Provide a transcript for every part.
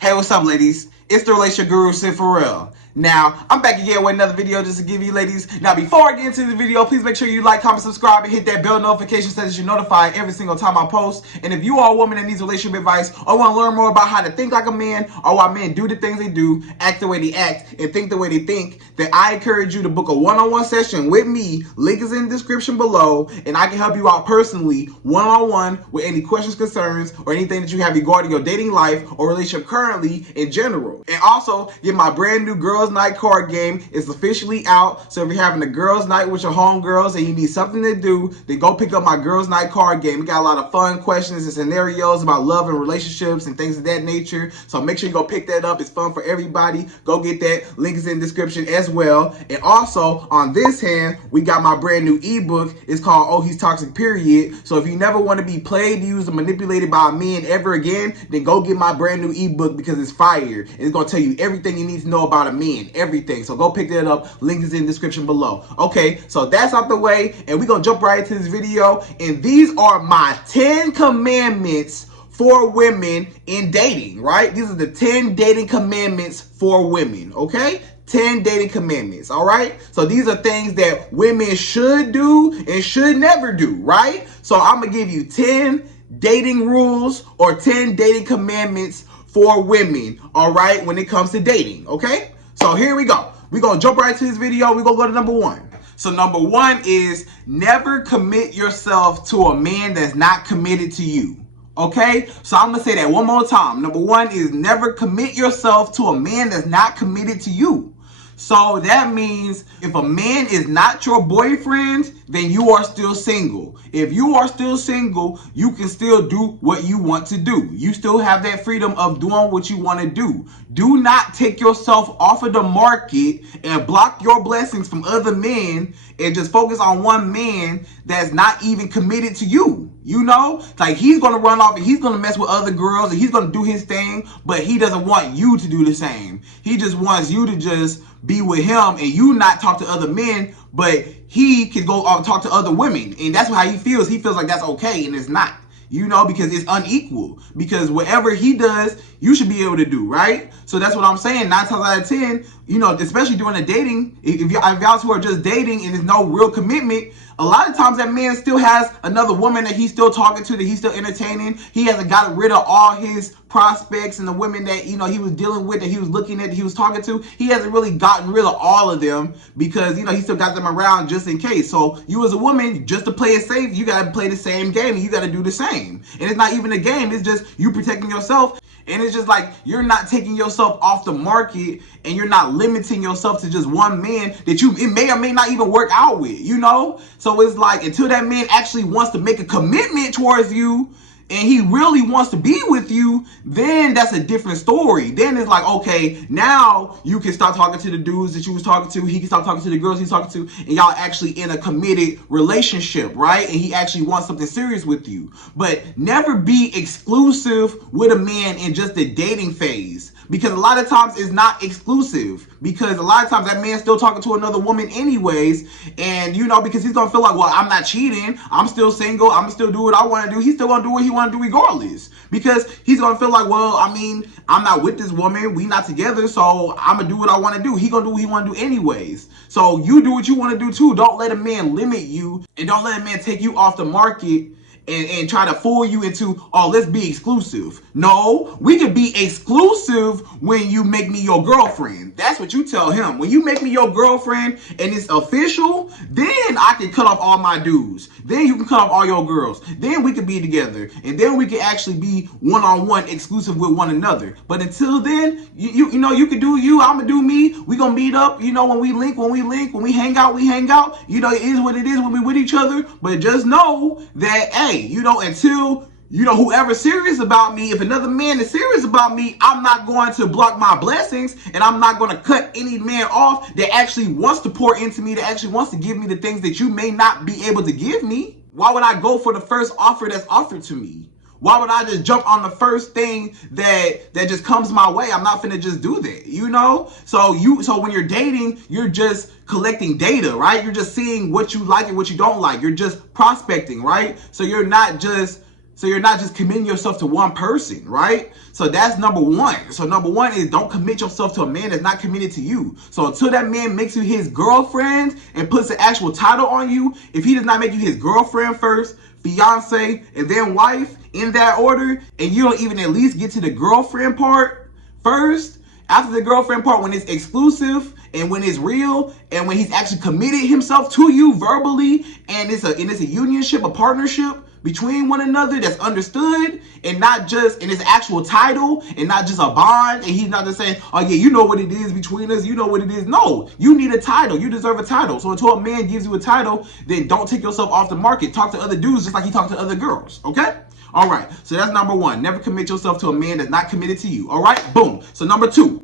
Hey, what's up, ladies? It's the relationship guru, Sydd Ferrell. Now, I'm back again with another video just to give you ladies. Now, before I get into the video, please make sure you like, comment, subscribe, and hit that bell notification so that you're notified every single time I post. And if you are a woman that needs relationship advice or want to learn more about how to think like a man or why men do the things they do, act the way they act, and think the way they think, then I encourage you to book a one-on-one session with me. Link is in the description below, and I can help you out personally, one-on-one, with any questions, concerns, or anything that you have regarding your dating life or relationship currently in general. And also, get my brand new Girls Night card game. It's officially out. So if you're having a girls night with your homegirls and you need something to do, then go pick up my Girls Night card game. We got a lot of fun questions and scenarios about love and relationships and things of that nature. So make sure you go pick that up. It's fun for everybody. Go get that. Link is in the description as well. And also, on this hand, we got my brand new ebook. It's called Oh, He's Toxic, period. So if you never want to be played, used, or manipulated by men ever again, then go get my brand new ebook because it's fire. And it's going to tell you everything you need to know about a man. Everything. So go pick that up. Link is in the description below. Okay, so that's out the way, and we're going to jump right into this video. And these are my 10 commandments for women in dating, right? These are the 10 dating commandments for women, okay? 10 dating commandments, all right? So these are things that women should do and should never do, right? So I'm going to give you 10 dating rules or 10 dating commandments for women, all right, when it comes to dating, okay? So here we go. We're going to jump right to this video. We're going to go to number one. So number one is never commit yourself to a man that's not committed to you. Okay? So I'm going to say that one more time. Number one is never commit yourself to a man that's not committed to you. So that means if a man is not your boyfriend, then you are still single. If you are still single, you can still do what you want to do. You still have that freedom of doing what you want to do. Do not take yourself off of the market and block your blessings from other men and just focus on one man that's not even committed to you. You know, like he's going to run off and he's going to mess with other girls and he's going to do his thing, but he doesn't want you to do the same. He just wants you to just be with him and you not talk to other men, but he can go talk to other women. And that's how he feels. He feels like that's okay, and it's not. You know, because it's unequal. Because whatever he does, you should be able to do, right? So that's what I'm saying. 9 times out of 10, you know, especially during the dating, if y'all who are just dating and there's no real commitment, a lot of times that man still has another woman that he's still talking to, that he's still entertaining. He hasn't gotten rid of all his prospects and the women that, you know, he was dealing with, that he was looking at, that he was talking to. He hasn't really gotten rid of all of them because, you know, he still got them around just in case. So you as a woman, just to play it safe, you got to play the same game and you got to do the same. And it's not even a game. It's just you protecting yourself. And it's just like you're not taking yourself off the market and you're not limiting yourself to just one man that it may or may not even work out with, you know? So it's like until that man actually wants to make a commitment towards you and he really wants to be with you, then that's a different story. Then it's like, okay, now you can start talking to the dudes that you was talking to. He can start talking to the girls he's talking to, and y'all actually in a committed relationship, right? And he actually wants something serious with you. But never be exclusive with a man in just the dating phase. Because a lot of times it's not exclusive. Because a lot of times that man's still talking to another woman anyways. And, you know, because he's going to feel like, well, I'm not cheating. I'm still single. I'm still do what I want to do. He's still going to do what he want to do regardless. Because he's going to feel like, well, I mean, I'm not with this woman. We not together. So I'm going to do what I want to do. He going to do what he want to do anyways. So you do what you want to do too. Don't let a man limit you. And don't let a man take you off the market and try to fool you into, oh, let's be exclusive. No, we can be exclusive when you make me your girlfriend. That's what you tell him. When you make me your girlfriend and it's official, then I can cut off all my dudes. Then you can cut off all your girls. Then we can be together. And then we can actually be one-on-one exclusive with one another. But until then, you know, you can do you, I'm gonna do me. We gonna meet up, you know, when we link, when we hang out, we hang out. You know, it is what it is when we with each other. But just know that, hey, you know, until, you know, whoever's serious about me, if another man is serious about me, I'm not going to block my blessings and I'm not going to cut any man off that actually wants to pour into me, that actually wants to give me the things that you may not be able to give me. Why would I go for the first offer that's offered to me? Why would I just jump on the first thing that just comes my way? I'm not finna just do that, you know? So when you're dating, you're just collecting data, right? You're just seeing what you like and what you don't like. You're just prospecting, right? So you're not just So you're not just committing yourself to one person, right? So that's number one. So number one is don't commit yourself to a man that's not committed to you. So until that man makes you his girlfriend and puts the actual title on you, if he does not make you his girlfriend first, fiance, and then wife in that order, and you don't even at least get to the girlfriend part first, after the girlfriend part, when it's exclusive and when it's real and when he's actually committed himself to you verbally, and it's a unionship, a partnership between one another that's understood, and not just in his actual title and not just a bond, and he's not just saying, oh yeah, you know what it is between us, you know what it is. No, you need a title. You deserve a title. So until a man gives you a title, then don't take yourself off the market. Talk to other dudes just like he talked to other girls, okay? All right, so that's number one. Never commit yourself to a man that's not committed to you. All right, boom. So number two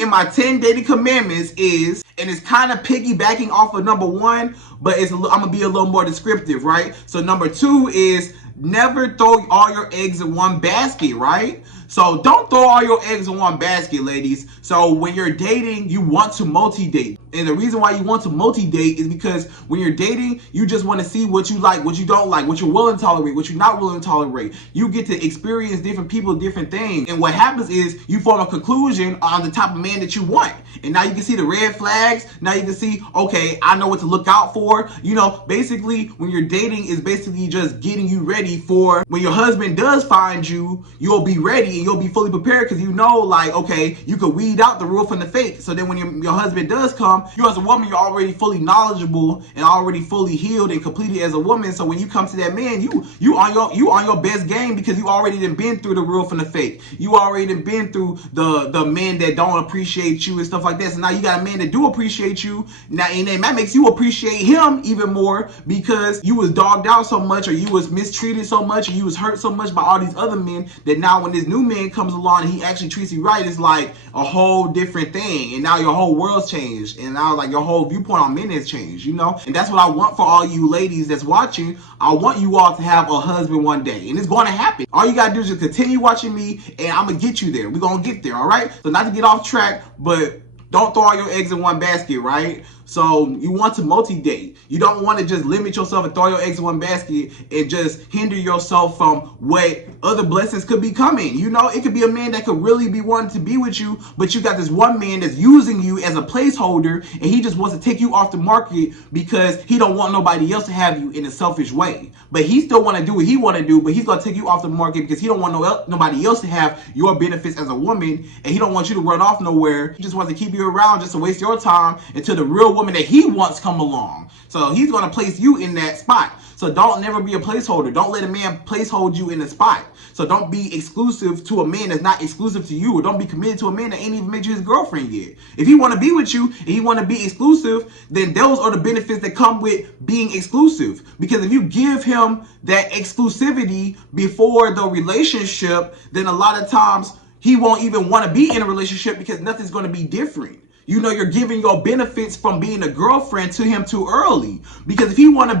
in my 10 dating commandments is, and it's kind of piggybacking off of number one, but I'm gonna be a little more descriptive, right? So number two is never throw all your eggs in one basket, right? So don't throw all your eggs in one basket, ladies. So when you're dating, you want to multi-date. And the reason why you want to multi-date is because when you're dating, you just want to see what you like, what you don't like, what you're willing to tolerate, what you're not willing to tolerate. You get to experience different people, different things. And what happens is you form a conclusion on the type of man that you want. And now you can see the red flags. Now you can see, okay, I know what to look out for. You know, basically when you're dating is basically just getting you ready for when your husband does find you, you'll be ready and you'll be fully prepared because you know, like, okay, you can weed out the real from the fake. So then when your husband does come, you as a woman, you're already fully knowledgeable and already fully healed and completed as a woman. So when you come to that man, you on your best game because you already done been through the real from the fake. You already done been through the men that don't appreciate you and stuff like that. So now you got a man that do appreciate you now, and then that makes you appreciate him even more because you was dogged out so much, or you was mistreated so much, or you was hurt so much by all these other men, that now when this new man comes along and he actually treats you right, it's like a whole different thing. And now your whole world's changed, and now like your whole viewpoint on men has changed, you know? And that's what I want for all you ladies that's watching. I want you all to have a husband one day, and it's going to happen. All you gotta do is just continue watching me, and I'm gonna get you there. We're gonna get there, all right? So not to get off track, but don't throw all your eggs in one basket, right? So you want to multi-date. You don't want to just limit yourself and throw your eggs in one basket and just hinder yourself from what other blessings could be coming. You know, it could be a man that could really be wanting to be with you, but you got this one man that's using you as a placeholder, and he just wants to take you off the market because he don't want nobody else to have you in a selfish way. But he still want to do what he want to do, but he's going to take you off the market because he don't want nobody else to have your benefits as a woman, and he don't want you to run off nowhere. He just wants to keep you around just to waste your time until the real woman that he wants come along. So he's going to place you in that spot. So don't never be a placeholder. Don't let a man placehold you in a spot. So don't be exclusive to a man that's not exclusive to you, or don't be committed to a man that ain't even made you his girlfriend yet. If he want to be with you and he want to be exclusive, then those are the benefits that come with being exclusive. Because if you give him that exclusivity before the relationship, then a lot of times he won't even want to be in a relationship because nothing's going to be different. You know, you're giving your benefits from being a girlfriend to him too early. Because if he wants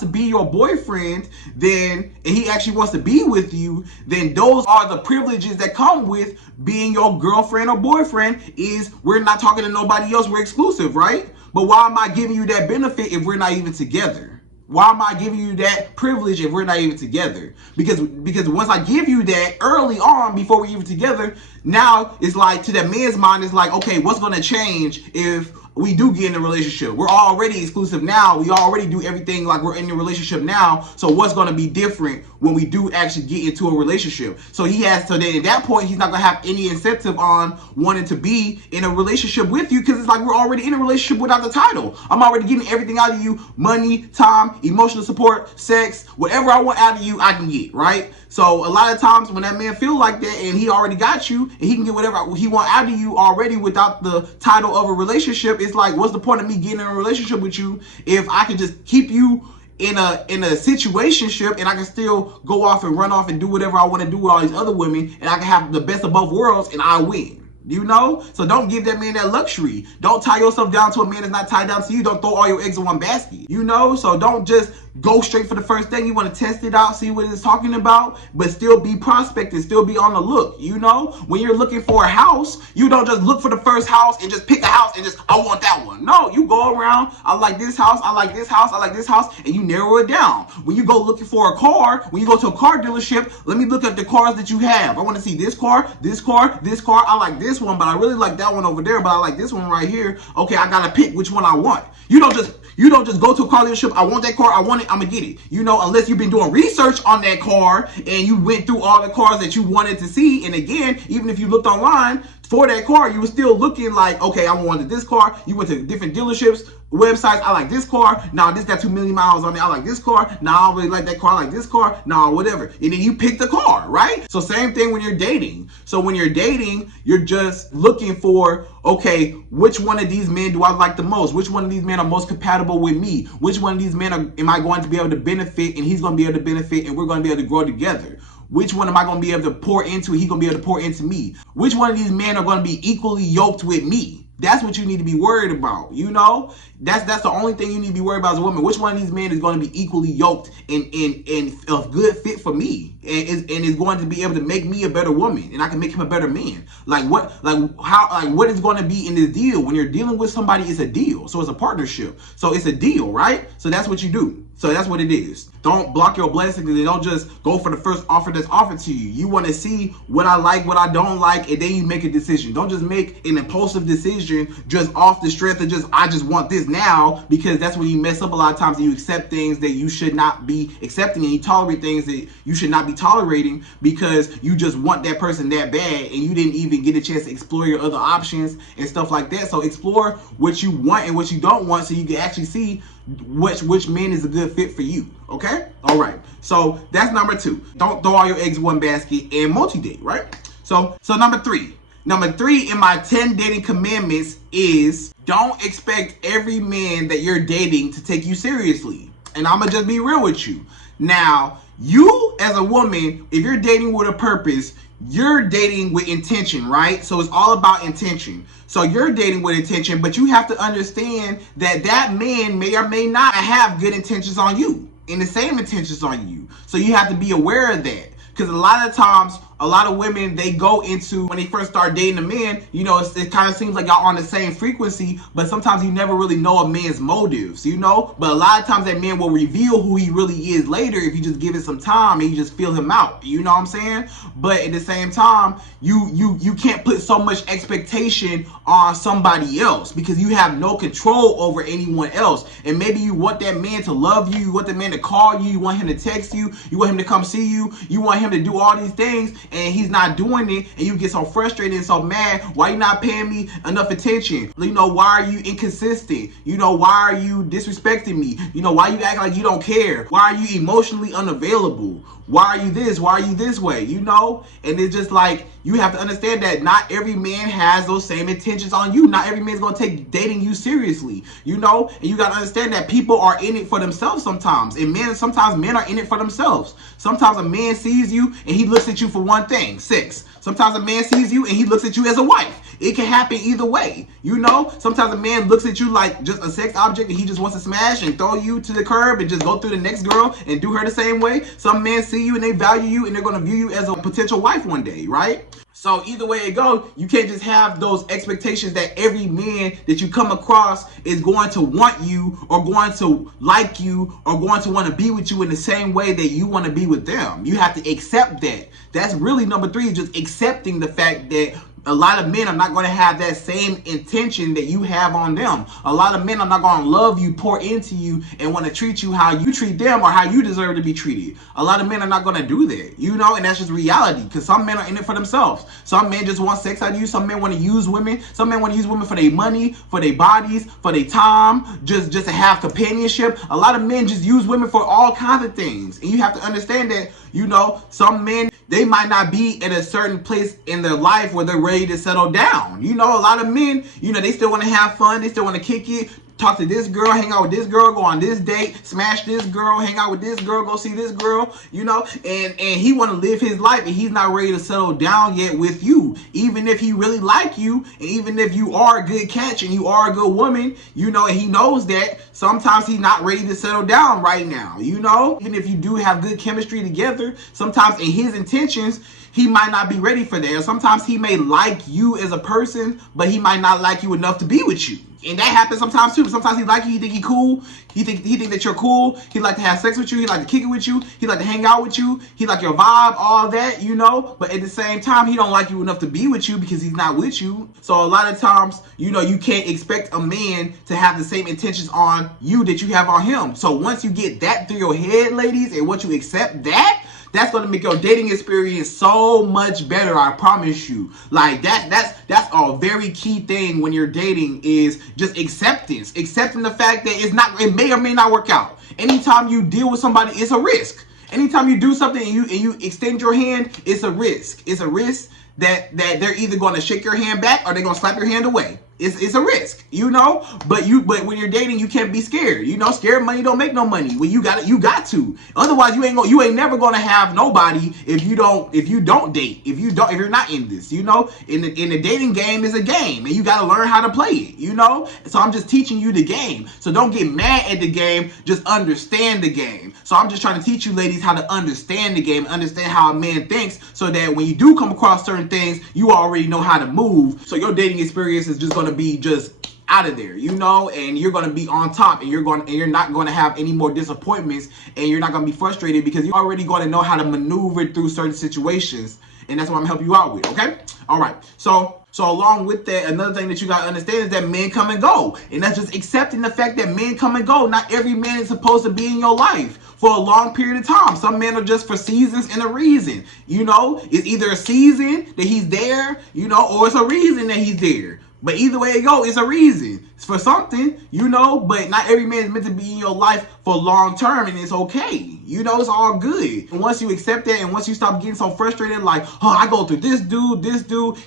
to be your boyfriend, then, and he actually wants to be with you, then those are the privileges that come with being your girlfriend or boyfriend. Is we're not talking to nobody else, we're exclusive, right? But why am I giving you that benefit if we're not even together? Why am I giving you that privilege if we're not even together? Because once I give you that early on, before we're even together, now it's like, to that man's mind, it's like, okay, what's going to change if we do get in a relationship? We're already exclusive now. We already do everything like we're in a relationship now. So what's going to be different when we do actually get into a relationship? So then at that point, he's not going to have any incentive on wanting to be in a relationship with you, because it's like we're already in a relationship without the title. I'm already getting everything out of you: money, time, emotional support, sex, whatever I want out of you, I can get, right? So a lot of times when that man feel like that and he already got you and he can get whatever he want out of you already without the title of a relationship, it's like, what's the point of me getting in a relationship with you if I can just keep you in a situationship and I can still go off and run off and do whatever I want to do with all these other women, and I can have the best of both worlds and I win? You know? So don't give that man that luxury. Don't tie yourself down to a man that's not tied down to you. Don't throw all your eggs in one basket. You know? So don't just go straight for the first thing. You want to test it out, see what it's talking about, but still be prospecting, still be on the look. You know, when you're looking for a house, you don't just look for the first house and just pick a house and just, I want that one. No, you go around, I like this house, I like this house, I like this house, and you narrow it down. When you go looking for a car, when you go to a car dealership, let me look at the cars that you have. I want to see this car, this car, this car. I like this one, but I really like that one over there, but I like this one right here. Okay, I gotta pick which one I want. You don't just go to a car dealership, I want that car, I want it, I'm gonna get it. You know, unless you've been doing research on that car and you went through all the cars that you wanted to see. And again, even if you looked online for that car, you were still looking like, okay, I wanted this car. You went to different dealerships, websites, I like this car. Nah, this got 2 million miles on it. I like this car. Nah, I don't really like that car. I like this car. Nah, whatever. And then you pick the car, right? So same thing when you're dating. So when you're dating, you're just looking for, okay, which one of these men do I like the most? Which one of these men are most compatible with me? Which one of these men am I going to be able to benefit, and he's going to be able to benefit, and we're going to be able to grow together? Which one am I going to be able to pour into? He's going to be able to pour into me. Which one of these men are going to be equally yoked with me? That's what you need to be worried about, you know? That's the only thing you need to be worried about as a woman. Which one of these men is going to be equally yoked and a good fit for me, and is going to be able to make me a better woman, and I can make him a better man. What is going to be in this deal? When you're dealing with somebody, it's a deal. So it's a partnership. So it's a deal, right? So that's what you do. So that's what it is. Don't block your blessings, and don't just go for the first offer that's offered to you. You want to see what I like, what I don't like, and then you make a decision. Don't just make an impulsive decision just off the strength of I just want this now, because that's when you mess up a lot of times, and you accept things that you should not be accepting, and you tolerate things that you should not be tolerating because you just want that person that bad, and you didn't even get a chance to explore your other options and stuff like that. So explore what you want and what you don't want, so you can actually see which man is a good fit for you. Okay? All right. So that's number 2. Don't throw all your eggs in one basket, and multi-date, right? So number 3. Number 3 in my 10 dating commandments is don't expect every man that you're dating to take you seriously. And I'm going to just be real with you. Now, you as a woman, if you're dating with a purpose, you're dating with intention, right? So it's all about intention. So you're dating with intention, but you have to understand that that man may or may not have good intentions on you and the same intentions on you. So you have to be aware of that. Because a lot of times, a lot of women, they go into, when they first start dating a man, you know, it kind of seems like y'all on the same frequency, but sometimes you never really know a man's motives, you know? But a lot of times that man will reveal who he really is later if you just give it some time and you just feel him out, you know what I'm saying? But at the same time, you can't put so much expectation on somebody else, because you have no control over anyone else. And maybe you want that man to love you, you want that man to call you, you want him to text you, you want him to come see you, you want him to do all these things, and he's not doing it, and you get so frustrated and so mad. Why you not paying me enough attention? You know, why are you inconsistent? You know, why are you disrespecting me? You know, why you act like you don't care? Why are you emotionally unavailable? Why are you this? Why are you this way? You know? And it's just like, you have to understand that not every man has those same intentions on you. Not every man's gonna take dating you seriously, you know? And you gotta understand that people are in it for themselves sometimes. And sometimes men are in it for themselves. Sometimes a man sees you and he looks at you for one thing, sex. Sometimes a man sees you and he looks at you as a wife. It can happen either way, you know? Sometimes a man looks at you like just a sex object and he just wants to smash and throw you to the curb and just go through the next girl and do her the same way. Some men see you and they value you and they're going to view you as a potential wife one day, right? So either way it goes, you can't just have those expectations that every man that you come across is going to want you or going to like you or going to want to be with you in the same way that you want to be with them. You have to accept that. That's really number 3, just accepting the fact that a lot of men are not going to have that same intention that you have on them. A lot of men are not going to love you, pour into you, and want to treat you how you treat them or how you deserve to be treated. A lot of men are not going to do that, you know, and that's just reality, because some men are in it for themselves. Some men just want sex out of you. Some men want to use women. Some men want to use women for their money, for their bodies, for their time, just to have companionship. A lot of men just use women for all kinds of things. And you have to understand that, you know, some men, they might not be at a certain place in their life where they're ready to settle down. You know, a lot of men, you know, they still want to have fun. They still want to kick it. talk to this girl, hang out with this girl, go on this date, smash this girl, hang out with this girl, go see this girl, you know, and he want to live his life, and he's not ready to settle down yet with you. Even if he really like you, and even if you are a good catch and you are a good woman, you know, and he knows that, sometimes he's not ready to settle down right now, you know. Even if you do have good chemistry together, sometimes in his intentions, he might not be ready for that. Or sometimes he may like you as a person, but he might not like you enough to be with you. And that happens sometimes too. Sometimes he like you, he think he cool. He think that you're cool. He like to have sex with you. He like to kick it with you. He like to hang out with you. He like your vibe, all that, you know. But at the same time, he don't like you enough to be with you because he's not with you. So a lot of times, you know, you can't expect a man to have the same intentions on you that you have on him. So once you get that through your head, ladies, and once you accept that, that's going to make your dating experience so much better, I promise you. Like, that's a very key thing when you're dating, is just acceptance. Accepting the fact that it may or may not work out. Anytime you deal with somebody, it's a risk. Anytime you do something and you extend your hand, it's a risk. It's a risk that they're either going to shake your hand back or they're going to slap your hand away. It's a risk, you know. But when you're dating, you can't be scared. You know, scared money don't make no money. Well, you got to. Otherwise, you ain't never gonna have nobody if you don't date. If you're not in this, you know. In the dating game is a game, and you gotta learn how to play it, you know. So I'm just teaching you the game. So don't get mad at the game. Just understand the game. So I'm just trying to teach you ladies how to understand the game, understand how a man thinks, so that when you do come across certain things, you already know how to move. So your dating experience is just gonna be just out of there, you know, and you're going to be on top, and you're not going to have any more disappointments, and you're not going to be frustrated because you're already going to know how to maneuver through certain situations, and that's what I'm going to help you out with. Okay, all right. So along with that, another thing that you got to understand is that men come and go, and that's just accepting the fact that men come and go. Not every man is supposed to be in your life for a long period of time. Some men are just for seasons and a reason, you know. It's either a season that he's there, you know, or it's a reason that he's there. But either way it go, it's a reason. It's for something, you know. But not every man is meant to be in your life for long term, and it's okay. You know, it's all good. And once you accept that, and once you stop getting so frustrated, like, oh, I go through this dude,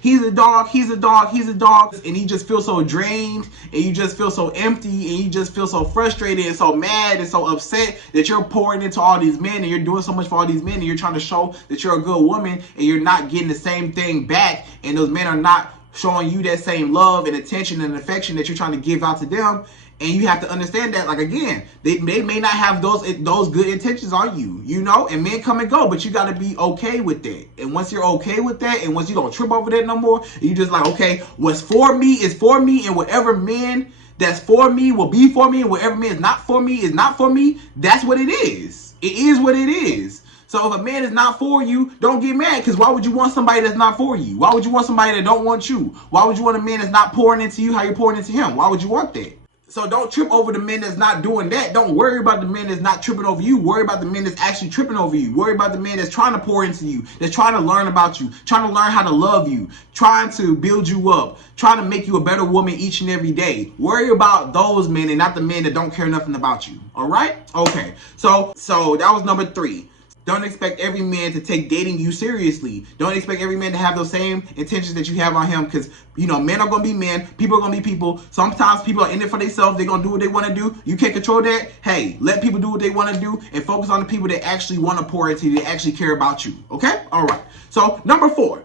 he's a dog, and he just feels so drained, and you just feel so empty, and you just feel so frustrated and so mad and so upset that you're pouring into all these men, and you're doing so much for all these men, and you're trying to show that you're a good woman, and you're not getting the same thing back, and those men are not showing you that same love and attention and affection that you're trying to give out to them. And you have to understand that, like, again, they may not have those good intentions on you, you know, and men come and go, but you got to be okay with that. And once you're okay with that, and once you don't trip over that no more, you just like, okay, what's for me is for me, and whatever man that's for me will be for me, and whatever man is not for me is not for me. That's what it is. It is what it is. So if a man is not for you, don't get mad, because why would you want somebody that's not for you? Why would you want somebody that don't want you? Why would you want a man that's not pouring into you how you're pouring into him? Why would you want that? So don't trip over the men that's not doing that. Don't worry about the men that's not tripping over you. Worry about the men that's actually tripping over you. Worry about the men that's trying to pour into you, that's trying to learn about you, trying to learn how to love you, trying to build you up, trying to make you a better woman each and every day. Worry about those men and not the men that don't care nothing about you. All right? Okay. So that was number 3. Don't expect every man to take dating you seriously. Don't expect every man to have those same intentions that you have on him, because, you know, men are going to be men. People are going to be people. Sometimes people are in it for themselves. They're going to do what they want to do. You can't control that. Hey, let people do what they want to do, and focus on the people that actually want to pour into you, that actually care about you. Okay? All right. So number 4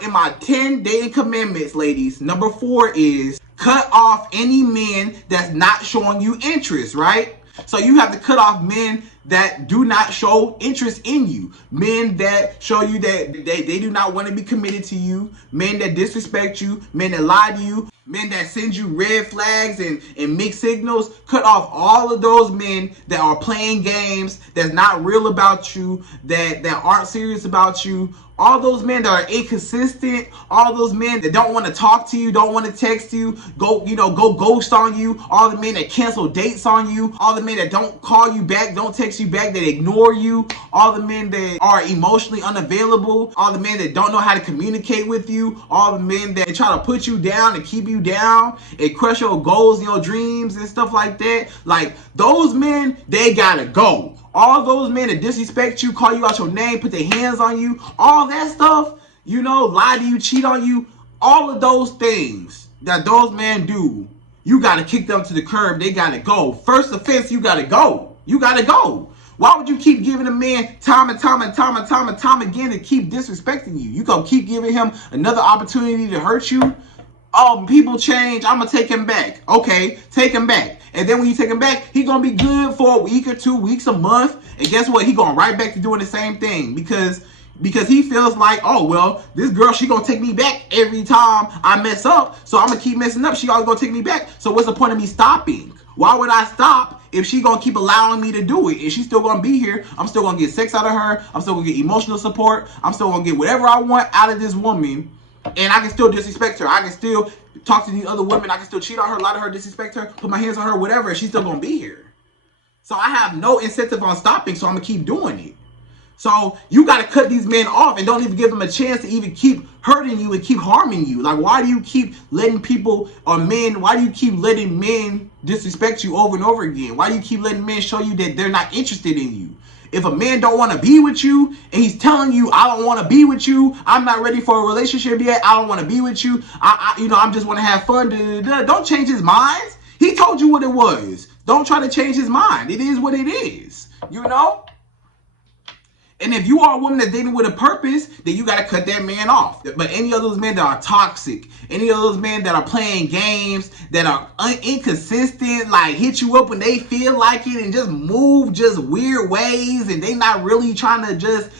in my 10 dating commandments, ladies, number 4 is cut off any men that's not showing you interest, right? So you have to cut off men that do not show interest in you. Men that show you that they do not want to be committed to you. Men that disrespect you. Men that lie to you. Men that send you red flags and mixed signals. Cut off all of those men that are playing games, that's not real about you, that aren't serious about you. All those men that are inconsistent, all those men that don't want to talk to you, don't want to text you, go ghost on you, all the men that cancel dates on you, all the men that don't call you back, don't text you back, that ignore you, all the men that are emotionally unavailable, all the men that don't know how to communicate with you, all the men that try to put you down and keep you down and crush your goals and your dreams and stuff like that. Like, those men, they gotta go. All those men that disrespect you, call you out your name, put their hands on you, all that stuff, you know, lie to you, cheat on you, all of those things that those men do, you got to kick them to the curb. They got to go. First offense, you got to go. You got to go. Why would you keep giving a man time and time again to keep disrespecting you? You gonna keep giving him another opportunity to hurt you? Oh, people change. I'm gonna take him back. Okay, take him back. And then when you take him back, he gonna be good for a week or 2 weeks, a month. And guess what? He going right back to doing the same thing because he feels like, oh, well, this girl, she gonna take me back every time I mess up. So I'm gonna keep messing up. She always gonna take me back. So what's the point of me stopping? Why would I stop if she gonna keep allowing me to do it? And she's still gonna be here. I'm still gonna get sex out of her. I'm still gonna get emotional support. I'm still gonna get whatever I want out of this woman. And I can still disrespect her. I can still talk to these other women. I can still cheat on her, lie to her, disrespect her, put my hands on her, whatever. And she's still gonna be here. So I have no incentive on stopping, so I'm gonna keep doing it. So you got to cut these men off and don't even give them a chance to even keep hurting you and keep harming you. Like, why do you keep letting people or men, why do you keep letting men disrespect you over and over again? Why do you keep letting men show you that they're not interested in you? If a man don't want to be with you and he's telling you, I don't want to be with you, I'm not ready for a relationship yet, I don't want to be with you, I just want to have fun, don't change his mind. He told you what it was. Don't try to change his mind. It is what it is, you know? And if you are a woman that's dating with a purpose, then you got to cut that man off. But any of those men that are toxic, any of those men that are playing games, that are inconsistent, like hit you up when they feel like it and just move just weird ways, and they not really trying to just,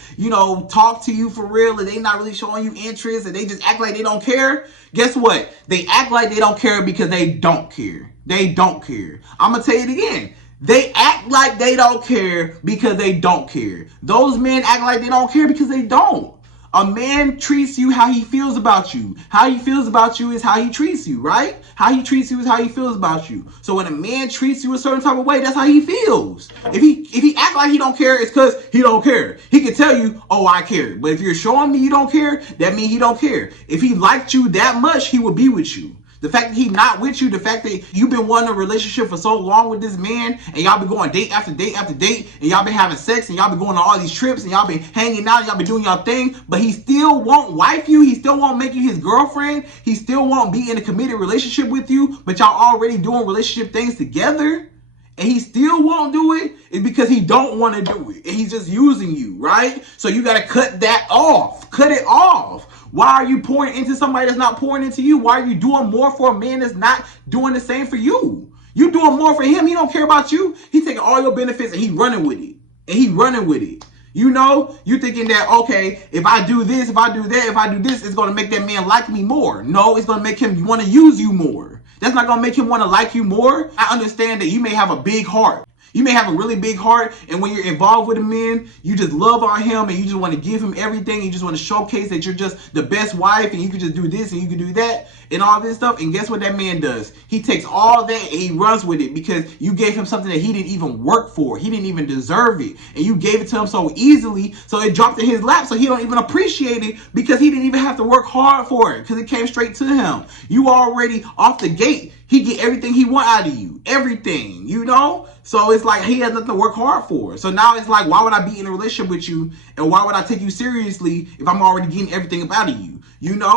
talk to you for real, and they not really showing you interest, and they just act like they don't care. Guess what? They act like they don't care because they don't care. They don't care. I'm going to tell you it again. They act like they don't care because they don't care. Those men act like they don't care because they don't. A man treats you how he feels about you. How he feels about you is how he treats you, right? How he treats you is how he feels about you. So when a man treats you a certain type of way, that's how he feels. If he act like he don't care, it's because he don't care. He can tell you, oh, I care. But if you're showing me you don't care, that means he don't care. If he liked you that much, he would be with you. The fact that he's not with you, the fact that you've been wanting a relationship for so long with this man, and y'all been going date after date after date, and y'all been having sex, and y'all been going on all these trips, and y'all been hanging out, and y'all been doing y'all thing, but he still won't wife you, he still won't make you his girlfriend, he still won't be in a committed relationship with you, but y'all already doing relationship things together, and he still won't do it, it's because he don't want to do it, and he's just using you, right? So you got to cut that off. Cut it off. Why are you pouring into somebody that's not pouring into you? Why are you doing more for a man that's not doing the same for you? You doing more for him. He don't care about you. He taking all your benefits and he running with it. You thinking that, okay, if I do this, if I do that, if I do this, it's going to make that man like me more. No, it's going to make him want to use you more. That's not going to make him want to like you more. I understand that you may have a big heart. You may have a really big heart, and when you're involved with a man, you just love on him, and you just want to give him everything. You just want to showcase that you're just the best wife, and you can just do this, and you can do that, and all this stuff. And guess what that man does? He takes all that, and he runs with it because you gave him something that he didn't even work for. He didn't even deserve it, and you gave it to him so easily, so it dropped in his lap, so he don't even appreciate it because he didn't even have to work hard for it because it came straight to him. You already off the gate. He get everything he want out of you. Everything, So it's like he has nothing to work hard for. So now it's like, why would I be in a relationship with you? And why would I take you seriously if I'm already getting everything up out of you?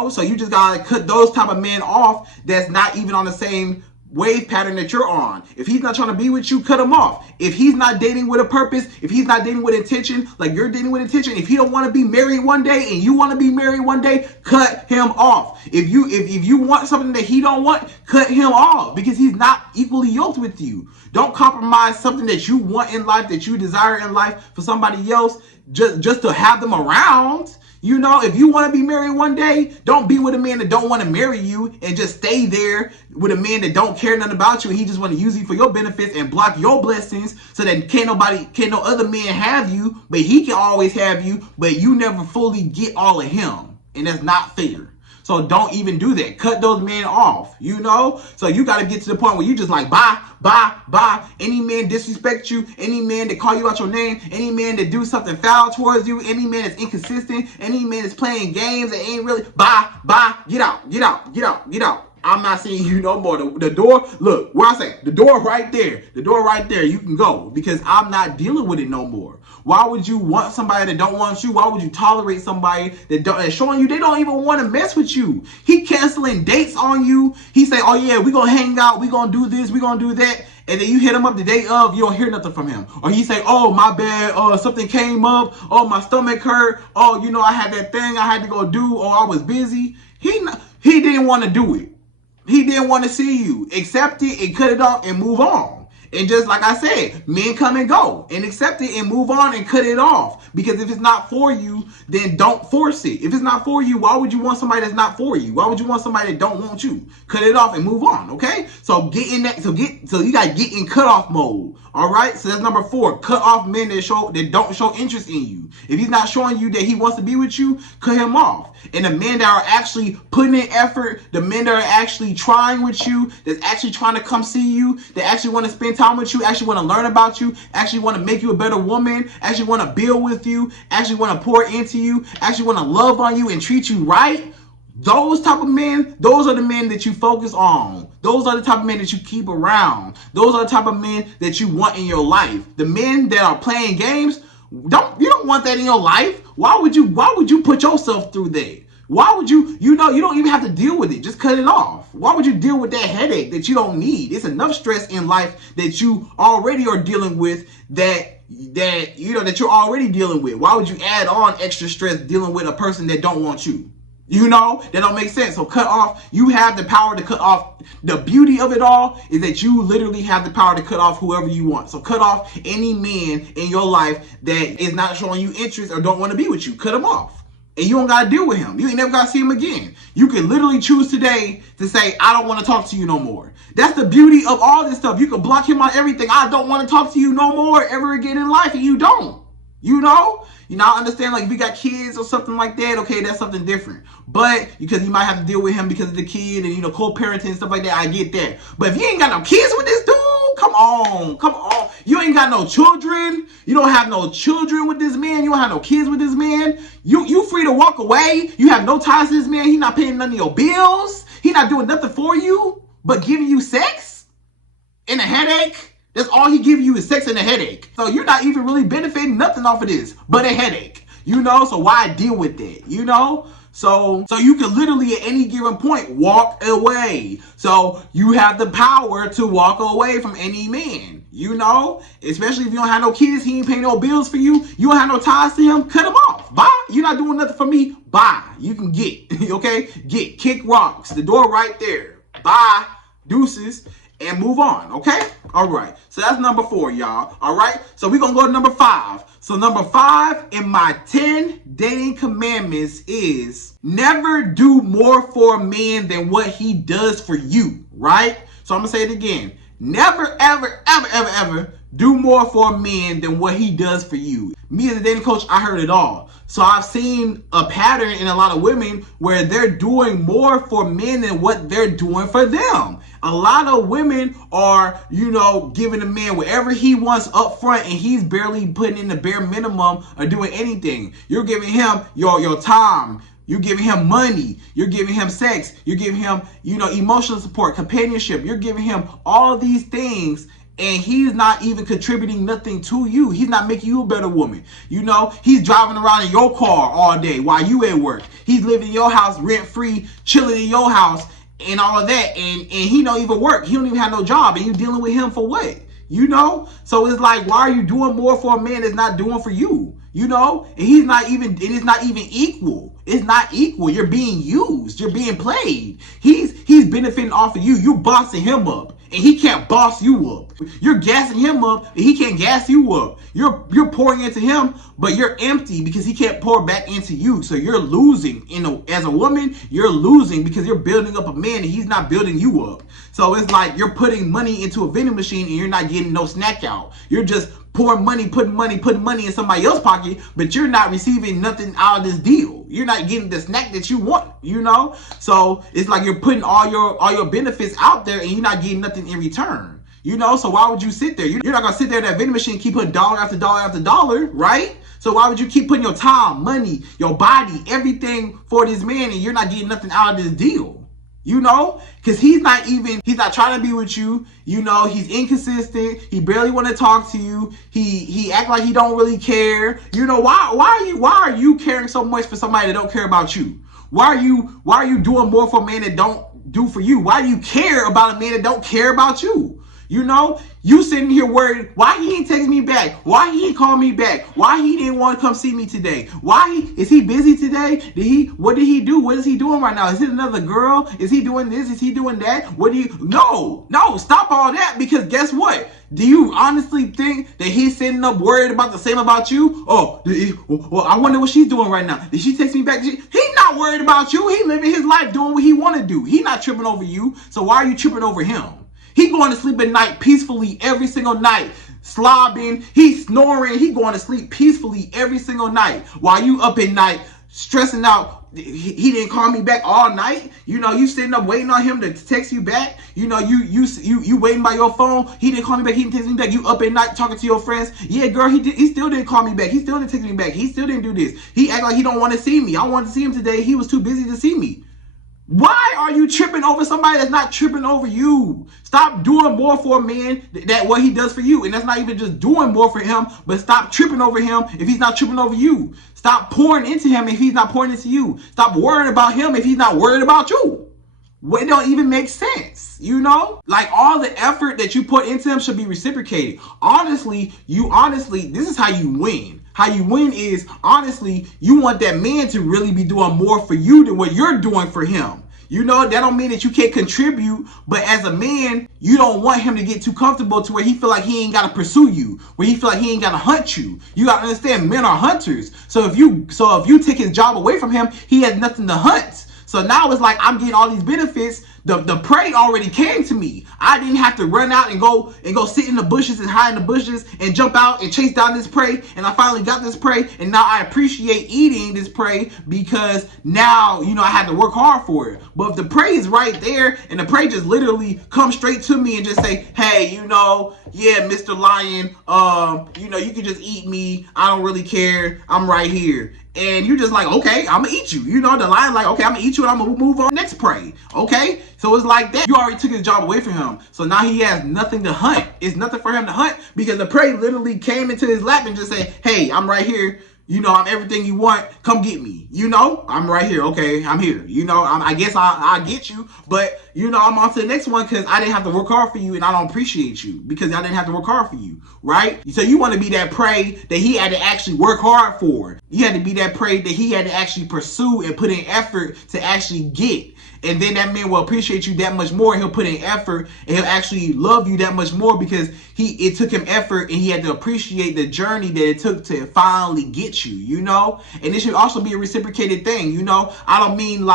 So you just got to cut those type of men off that's not even on the same wave pattern that you're on. If he's not trying to be with you, cut him off. If he's not dating with a purpose, if he's not dating with intention, like you're dating with intention, if he don't want to be married one day and you want to be married one day, cut him off. If you want something that he don't want, cut him off because he's not equally yoked with you. Don't compromise something that you want in life, that you desire in life for somebody else just to have them around. If you want to be married one day, don't be with a man that don't want to marry you and just stay there with a man that don't care nothing about you and he just want to use you for your benefits and block your blessings so that can't no other man have you, but he can always have you, but you never fully get all of him. And that's not fair. So don't even do that. Cut those men off, So you got to get to the point where you just like, bye. Any man disrespect you, any man that call you out your name, any man that do something foul towards you, any man that's inconsistent, any man that's playing games that ain't really, bye. Get out. I'm not seeing you no more. The door, look, where I say, the door right there. You can go because I'm not dealing with it no more. Why would you want somebody that don't want you? Why would you tolerate somebody that's showing you they don't even want to mess with you? He canceling dates on you. He say, oh yeah, we gonna hang out, we gonna do this, we gonna do that. And then you hit him up the day of, you don't hear nothing from him. Or he say, oh, my bad, something came up, oh, my stomach hurt, oh, you know, I had that thing I had to go do, or I was busy. He didn't want to do it. He didn't want to see you. Accept it and cut it off and move on. And just like I said, men come and go, and accept it and move on and cut it off. Because if it's not for you, then don't force it. If it's not for you, why would you want somebody that's not for you? Why would you want somebody that don't want you? Cut it off and move on, okay? So get in that. So you gotta get in cutoff mode. All right. So that's number 4. Cut off men that don't show interest in you. If he's not showing you that he wants to be with you, cut him off. And the men that are actually putting in effort, the men that are actually trying with you, that's actually trying to come see you, that actually want to spend time with you, actually want to learn about you, actually want to make you a better woman, actually want to build with you, actually want to pour into you, actually want to love on you and treat you right. Those type of men, those are the men that you focus on. Those are the type of men that you keep around. Those are the type of men that you want in your life. The men that are playing games, you don't want that in your life. Why would you put yourself through that? Why would you don't even have to deal with it. Just cut it off. Why would you deal with that headache that you don't need? It's enough stress in life that you already are dealing with that you're already dealing with. Why would you add on extra stress dealing with a person that don't want you? That don't make sense. So cut off. You have the power to cut off. The beauty of it all is that you literally have the power to cut off whoever you want. So cut off any man in your life that is not showing you interest or don't want to be with you. Cut him off. And you don't got to deal with him. You ain't never got to see him again. You can literally choose today to say, I don't want to talk to you no more. That's the beauty of all this stuff. You can block him on everything. I don't want to talk to you no more ever again in life. And you don't. I understand, like, if you got kids or something like that, okay, that's something different. But because you might have to deal with him because of the kid and, co-parenting and stuff like that, I get that. But if you ain't got no kids with this dude, come on. You ain't got no children. You don't have no children with this man. You don't have no kids with this man. You free to walk away. You have no ties to this man. He not paying none of your bills. He not doing nothing for you but giving you sex and a headache. That's all he give you is sex and a headache. So you're not even really benefiting nothing off of this but a headache. So why deal with that? So you can literally at any given point walk away. So you have the power to walk away from any man, especially if you don't have no kids, he ain't paying no bills for you, you don't have no ties to him, cut him off. Bye. You're not doing nothing for me. Bye. You can get, okay? Kick rocks. The door right there. Bye. Deuces. And move on, okay? All right. So that's number 4, y'all. All right. So we're going to go to number 5. So number 5 in my 10 dating commandments is never do more for a man than what he does for you, right? So I'm going to say it again. Never, ever, ever, ever, ever do more for a man than what he does for you. Me as a dating coach, I heard it all. So I've seen a pattern in a lot of women where they're doing more for men than what they're doing for them. A lot of women are, giving a man whatever he wants up front, and he's barely putting in the bare minimum or doing anything. You're giving him your time. You're giving him money. You're giving him sex. You're giving him, emotional support, companionship. You're giving him all these things, and he's not even contributing nothing to you. He's not making you a better woman. He's driving around in your car all day while you at work. He's living in your house rent-free, chilling in your house and all of that. And he don't even work. He don't even have no job. And you dealing with him for what? So it's like, why are you doing more for a man that's not doing for you? And it's not even equal. It's not equal. You're being used. You're being played. He's benefiting off of you. You bossing him up, and he can't boss you up. You're gassing him up, and he can't gas you up. You're pouring into him, but you're empty because he can't pour back into you. So you're losing. As a woman, you're losing because you're building up a man, and he's not building you up. So it's like you're putting money into a vending machine, and you're not getting no snack out. You're just pouring money, putting money in somebody else's pocket, but you're not receiving nothing out of this deal. You're not getting the snack that you want, So it's like you're putting all your benefits out there, and you're not getting nothing in return. So why would you sit there? You're not gonna sit there in that vending machine and keep putting dollar after dollar after dollar, right? So why would you keep putting your time, money, your body, everything for this man, and you're not getting nothing out of this deal? You know, because he's not trying to be with you. You know, he's inconsistent. He barely want to talk to you. He act like he don't really care. You know, why are you caring so much for somebody that don't care about you? Why are you doing more for a man that don't do for you? Why do you care about a man that don't care about you? You know, you sitting here worried, why he ain't text me back? Why he ain't call me back? Why he didn't want to come see me today? Is he busy today? What did he do? What is he doing right now? Is it another girl? Is he doing this? Is he doing that? No, stop all that, because guess what? Do you honestly think that he's sitting up worried about the same about you? Well, I wonder what she's doing right now. Did she text me back? He's not worried about you. He living his life doing what he want to do. He not tripping over you. So why are you tripping over him? He going to sleep at night peacefully every single night, slobbing, he's snoring, he going to sleep peacefully every single night, while you up at night stressing out. He didn't call me back all night. You know, you sitting up waiting on him to text you back. You know, you waiting by your phone. He didn't call me back. He didn't text me back. You up at night talking to your friends. Yeah, girl, he still didn't call me back. He still didn't text me back. He still didn't do this. He act like he don't want to see me. I wanted to see him today. He was too busy to see me. Why are you tripping over somebody that's not tripping over you? Stop doing more for a man that what he does for you. And that's not even just doing more for him, but stop tripping over him if he's not tripping over you. Stop pouring into him if he's not pouring into you. Stop worrying about him if he's not worried about you. Well, it don't even make sense, you know? Like, all the effort that you put into him should be reciprocated. Honestly, this is how you win. How you win is, honestly, you want that man to really be doing more for you than what you're doing for him. You know, that don't mean that you can't contribute, but as a man, you don't want him to get too comfortable to where he feel like he ain't got to pursue you, where he feel like he ain't got to hunt you. You got to understand, men are hunters. So if you take his job away from him, he has nothing to hunt. So now it's like, I'm getting all these benefits. The prey already came to me. I didn't have to run out and go sit in the bushes and hide in the bushes and jump out and chase down this prey. And I finally got this prey, and now I appreciate eating this prey because now, you know, I had to work hard for it. But if the prey is right there and the prey just literally comes straight to me and just say, hey, you know, yeah, Mr. Lion, you know, you can just eat me. I don't really care. I'm right here. And you're just like, okay, I'm gonna eat you. You know, the lion like, okay, I'm gonna eat you and I'm gonna move on to the next prey. Okay? So it's like that. You already took his job away from him. So now he has nothing to hunt. It's nothing for him to hunt because the prey literally came into his lap and just said, hey, I'm right here. You know, I'm everything you want. Come get me. You know, I'm right here. Okay, I'm here. You know, I guess I'll get you. But, you know, I'm on to the next one because I didn't have to work hard for you and I don't appreciate you because I didn't have to work hard for you, right? So you want to be that prey that he had to actually work hard for. You had to be that prey that he had to actually pursue and put in effort to actually get. And then that man will appreciate you that much more. He'll put in effort and he'll actually love you that much more because it took him effort and he had to appreciate the journey that it took to finally get you, you know? And it should also be a reciprocated thing, you know? I don't mean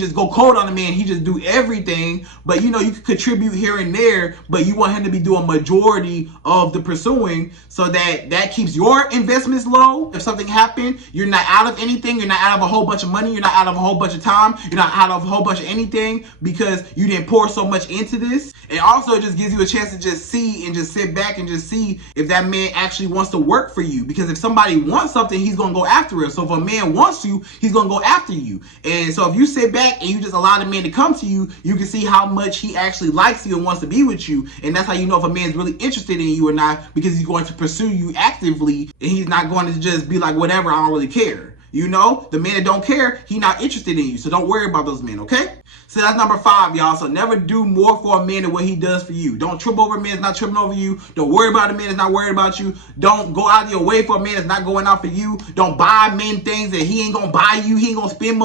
just go cold on a man, he just do everything, but you know, you can contribute here and there, but you want him to be doing majority of the pursuing so that keeps your investments low. If something happened, you're not out of anything, you're not out of a whole bunch of money, you're not out of a whole bunch of time, you're not out of a whole bunch of anything because you didn't pour so much into this. And also it just gives you a chance to just see and just sit back and just see if that man actually wants to work for you. Because if somebody wants something, he's gonna go after it. So if a man wants you, he's gonna go after you. And so if you sit back and you just allow the man to come to you, you can see how much he actually likes you and wants to be with you. And that's how you know if a man's really interested in you or not, because he's going to pursue you actively and he's not going to just be like, whatever, I don't really care. You know, the man that don't care, he not interested in you. So don't worry about those men, okay? So that's number 5, y'all. So never do more for a man than what he does for you. Don't trip over a man that's not tripping over you. Don't worry about a man that's not worried about you. Don't go out of your way for a man that's not going out for you. Don't buy men things that he ain't gonna buy you. He ain't gonna spend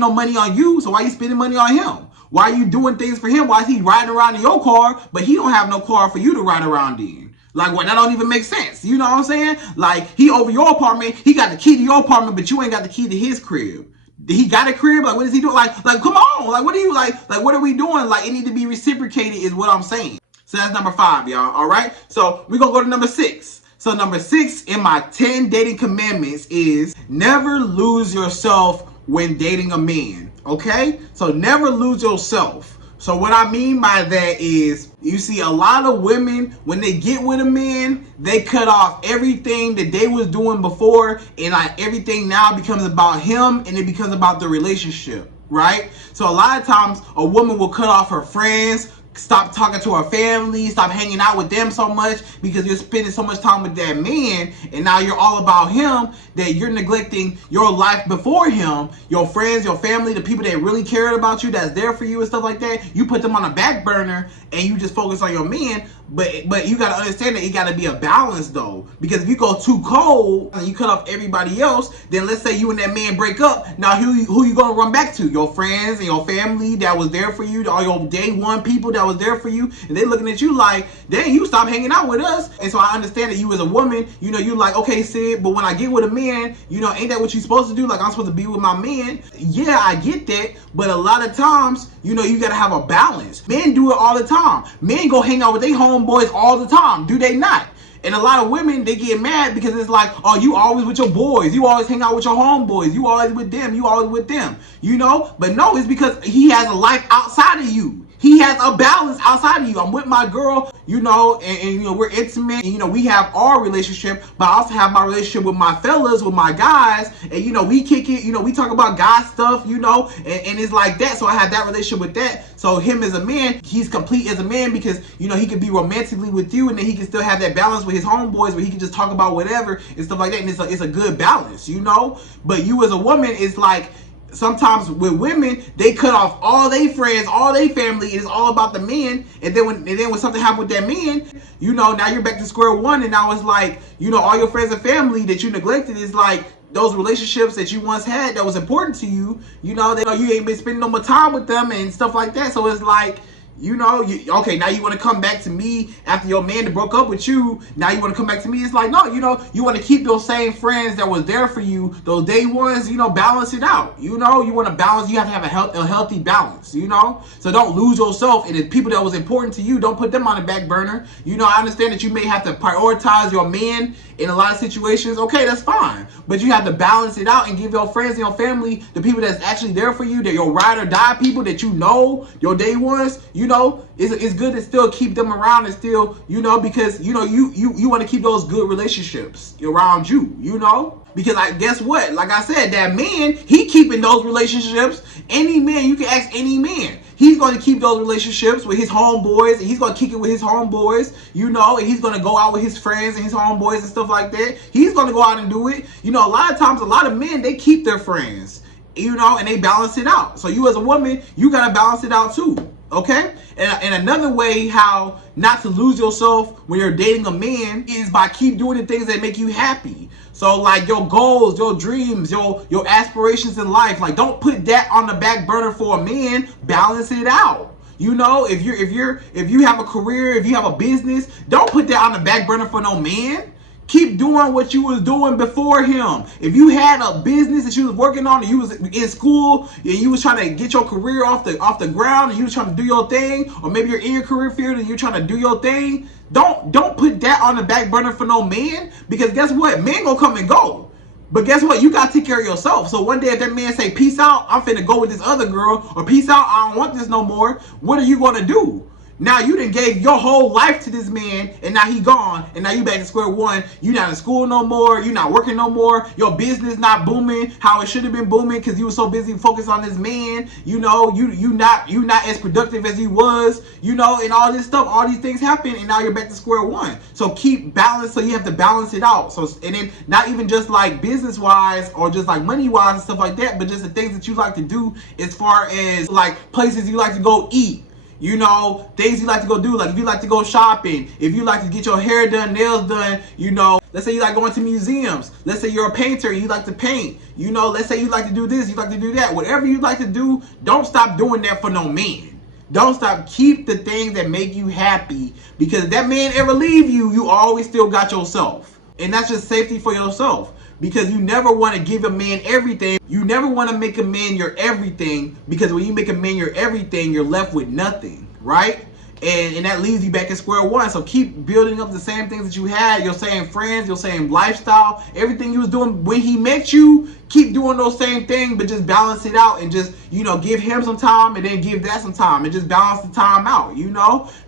no money on you. So why you spending money on him? Why are you doing things for him? Why is he riding around in your car, but he don't have no car for you to ride around in? Like, what? That don't even make sense. You know what I'm saying? Like, he over your apartment. He got the key to your apartment, but you ain't got the key to his crib. He got a crib? Like, what is he doing? Like, come on. Like, what are you like, what are we doing? Like, it need to be reciprocated is what I'm saying. So that's number 5, y'all. All right? So we're going to go to number 6. So number 6 in my 10 dating commandments is never lose yourself when dating a man. Okay? So never lose yourself. So what I mean by that is, you see a lot of women, when they get with a man, they cut off everything that they was doing before, and like everything now becomes about him and it becomes about the relationship. right? So a lot of times a woman will cut off her friends, stop talking to her family, stop hanging out with them so much because you're spending so much time with that man, and now you're all about him that you're neglecting your life before him, your friends, your family, the people that really cared about you, that's there for you and stuff like that. You put them on a back burner and you just focus on your man. But you gotta understand that it gotta be a balance though, because if you go too cold and you cut off everybody else, then let's say you and that man break up. Now who you gonna run back to? Your friends and your family that was there for you, all your day one people that was there for you, and they looking at you like, dang, you stop hanging out with us. And so I understand that you as a woman, you know, you like, okay, Sid, but when I get with a man, you know, ain't that what you supposed to do? Like, I'm supposed to be with my man. Yeah, I get that, but a lot of times, you know, you gotta have a balance. Men do it all the time. Men go hang out with their homeboys all the time, do they not? And a lot of women, they get mad because it's like, oh, you always with your boys, you always hang out with your homeboys, you always with them, you always with them, you know? But no, it's because he has a life outside of you. He has a balance outside of you. I'm with my girl, you know, and you know, we're intimate, and you know, we have our relationship, but I also have my relationship with my fellas, with my guys, and you know, we kick it, you know, we talk about guy stuff, you know, and it's like that. So I have that relationship with that. So him as a man, he's complete as a man because, you know, he can be romantically with you, and then he can still have that balance with his homeboys where he can just talk about whatever and stuff like that, and it's a good balance, you know. But you as a woman, it's like, sometimes with women, they cut off all their friends, all their family. It's all about the men. And then when something happened with that man, you know, now you're back to square one. And now it's like, you know, all your friends and family that you neglected is like those relationships that you once had that was important to you. You know, they know you ain't been spending no more time with them and stuff like that. So it's like, you know, okay, now you want to come back to me after your man that broke up with you. Now you want to come back to me. It's like, no, you know, you want to keep those same friends that was there for you, those day ones, you know, balance it out. You know, you want to balance, you have to have a healthy balance, you know? So don't lose yourself, and the people that was important to you, don't put them on the back burner. You know, I understand that you may have to prioritize your man in a lot of situations. Okay, that's fine. But you have to balance it out and give your friends and your family, the people that's actually there for you, that your ride or die people that you know, your day ones, you know, it's good to still keep them around and still, you know, because, you know, you want to keep those good relationships around you, you know? Because guess what? Like I said, that man, he keeping those relationships. Any man, you can ask any man. He's going to keep those relationships with his homeboys, and he's going to kick it with his homeboys, you know, and he's going to go out with his friends and his homeboys and stuff like that. He's going to go out and do it. You know, a lot of times, a lot of men, they keep their friends, you know, and they balance it out. So you as a woman, you got to balance it out too. Okay? And another way how not to lose yourself when you're dating a man is by keep doing the things that make you happy. So like your goals, your dreams, your aspirations in life, like don't put that on the back burner for a man. Balance it out. You know, if you have a career, if you have a business, don't put that on the back burner for no man. Keep doing what you was doing before him. If you had a business that you was working on, and you was in school, and you was trying to get your career off the ground, and you was trying to do your thing, or maybe you're in your career field and you're trying to do your thing, don't put that on the back burner for no man, because guess what? Men gonna come and go. But guess what? You gotta take care of yourself. So one day if that man say, peace out, I'm finna go with this other girl, or peace out, I don't want this no more, what are you gonna do? Now you done gave your whole life to this man, and now he gone, and now you back to square one. You not in school no more, you not working no more, your business not booming how it should have been booming because you were so busy focused on this man. You know, you not as productive as he was, you know, and all this stuff, all these things happen, and now you're back to square one. So keep balance, so you have to balance it out. So, and then not even just like business wise or just like money wise and stuff like that, but just the things that you like to do as far as like places you like to go eat. You know, things you like to go do, like if you like to go shopping, if you like to get your hair done, nails done, you know, let's say you like going to museums, let's say you're a painter and you like to paint, you know, let's say you like to do this, you like to do that, whatever you like to do, don't stop doing that for no man. Don't stop. Keep the things that make you happy, because if that man ever leave you, you always still got yourself. And that's just safety for yourself. Because you never want to give a man everything. You never want to make a man your everything, because when you make a man your everything, you're left with nothing, right? And that leaves you back at square one. So keep building up the same things that you had, your same friends, your same lifestyle, everything you was doing when he met you. keep doing those same things, but just balance it out and just, give him some time and then give that some time and just balance the time out,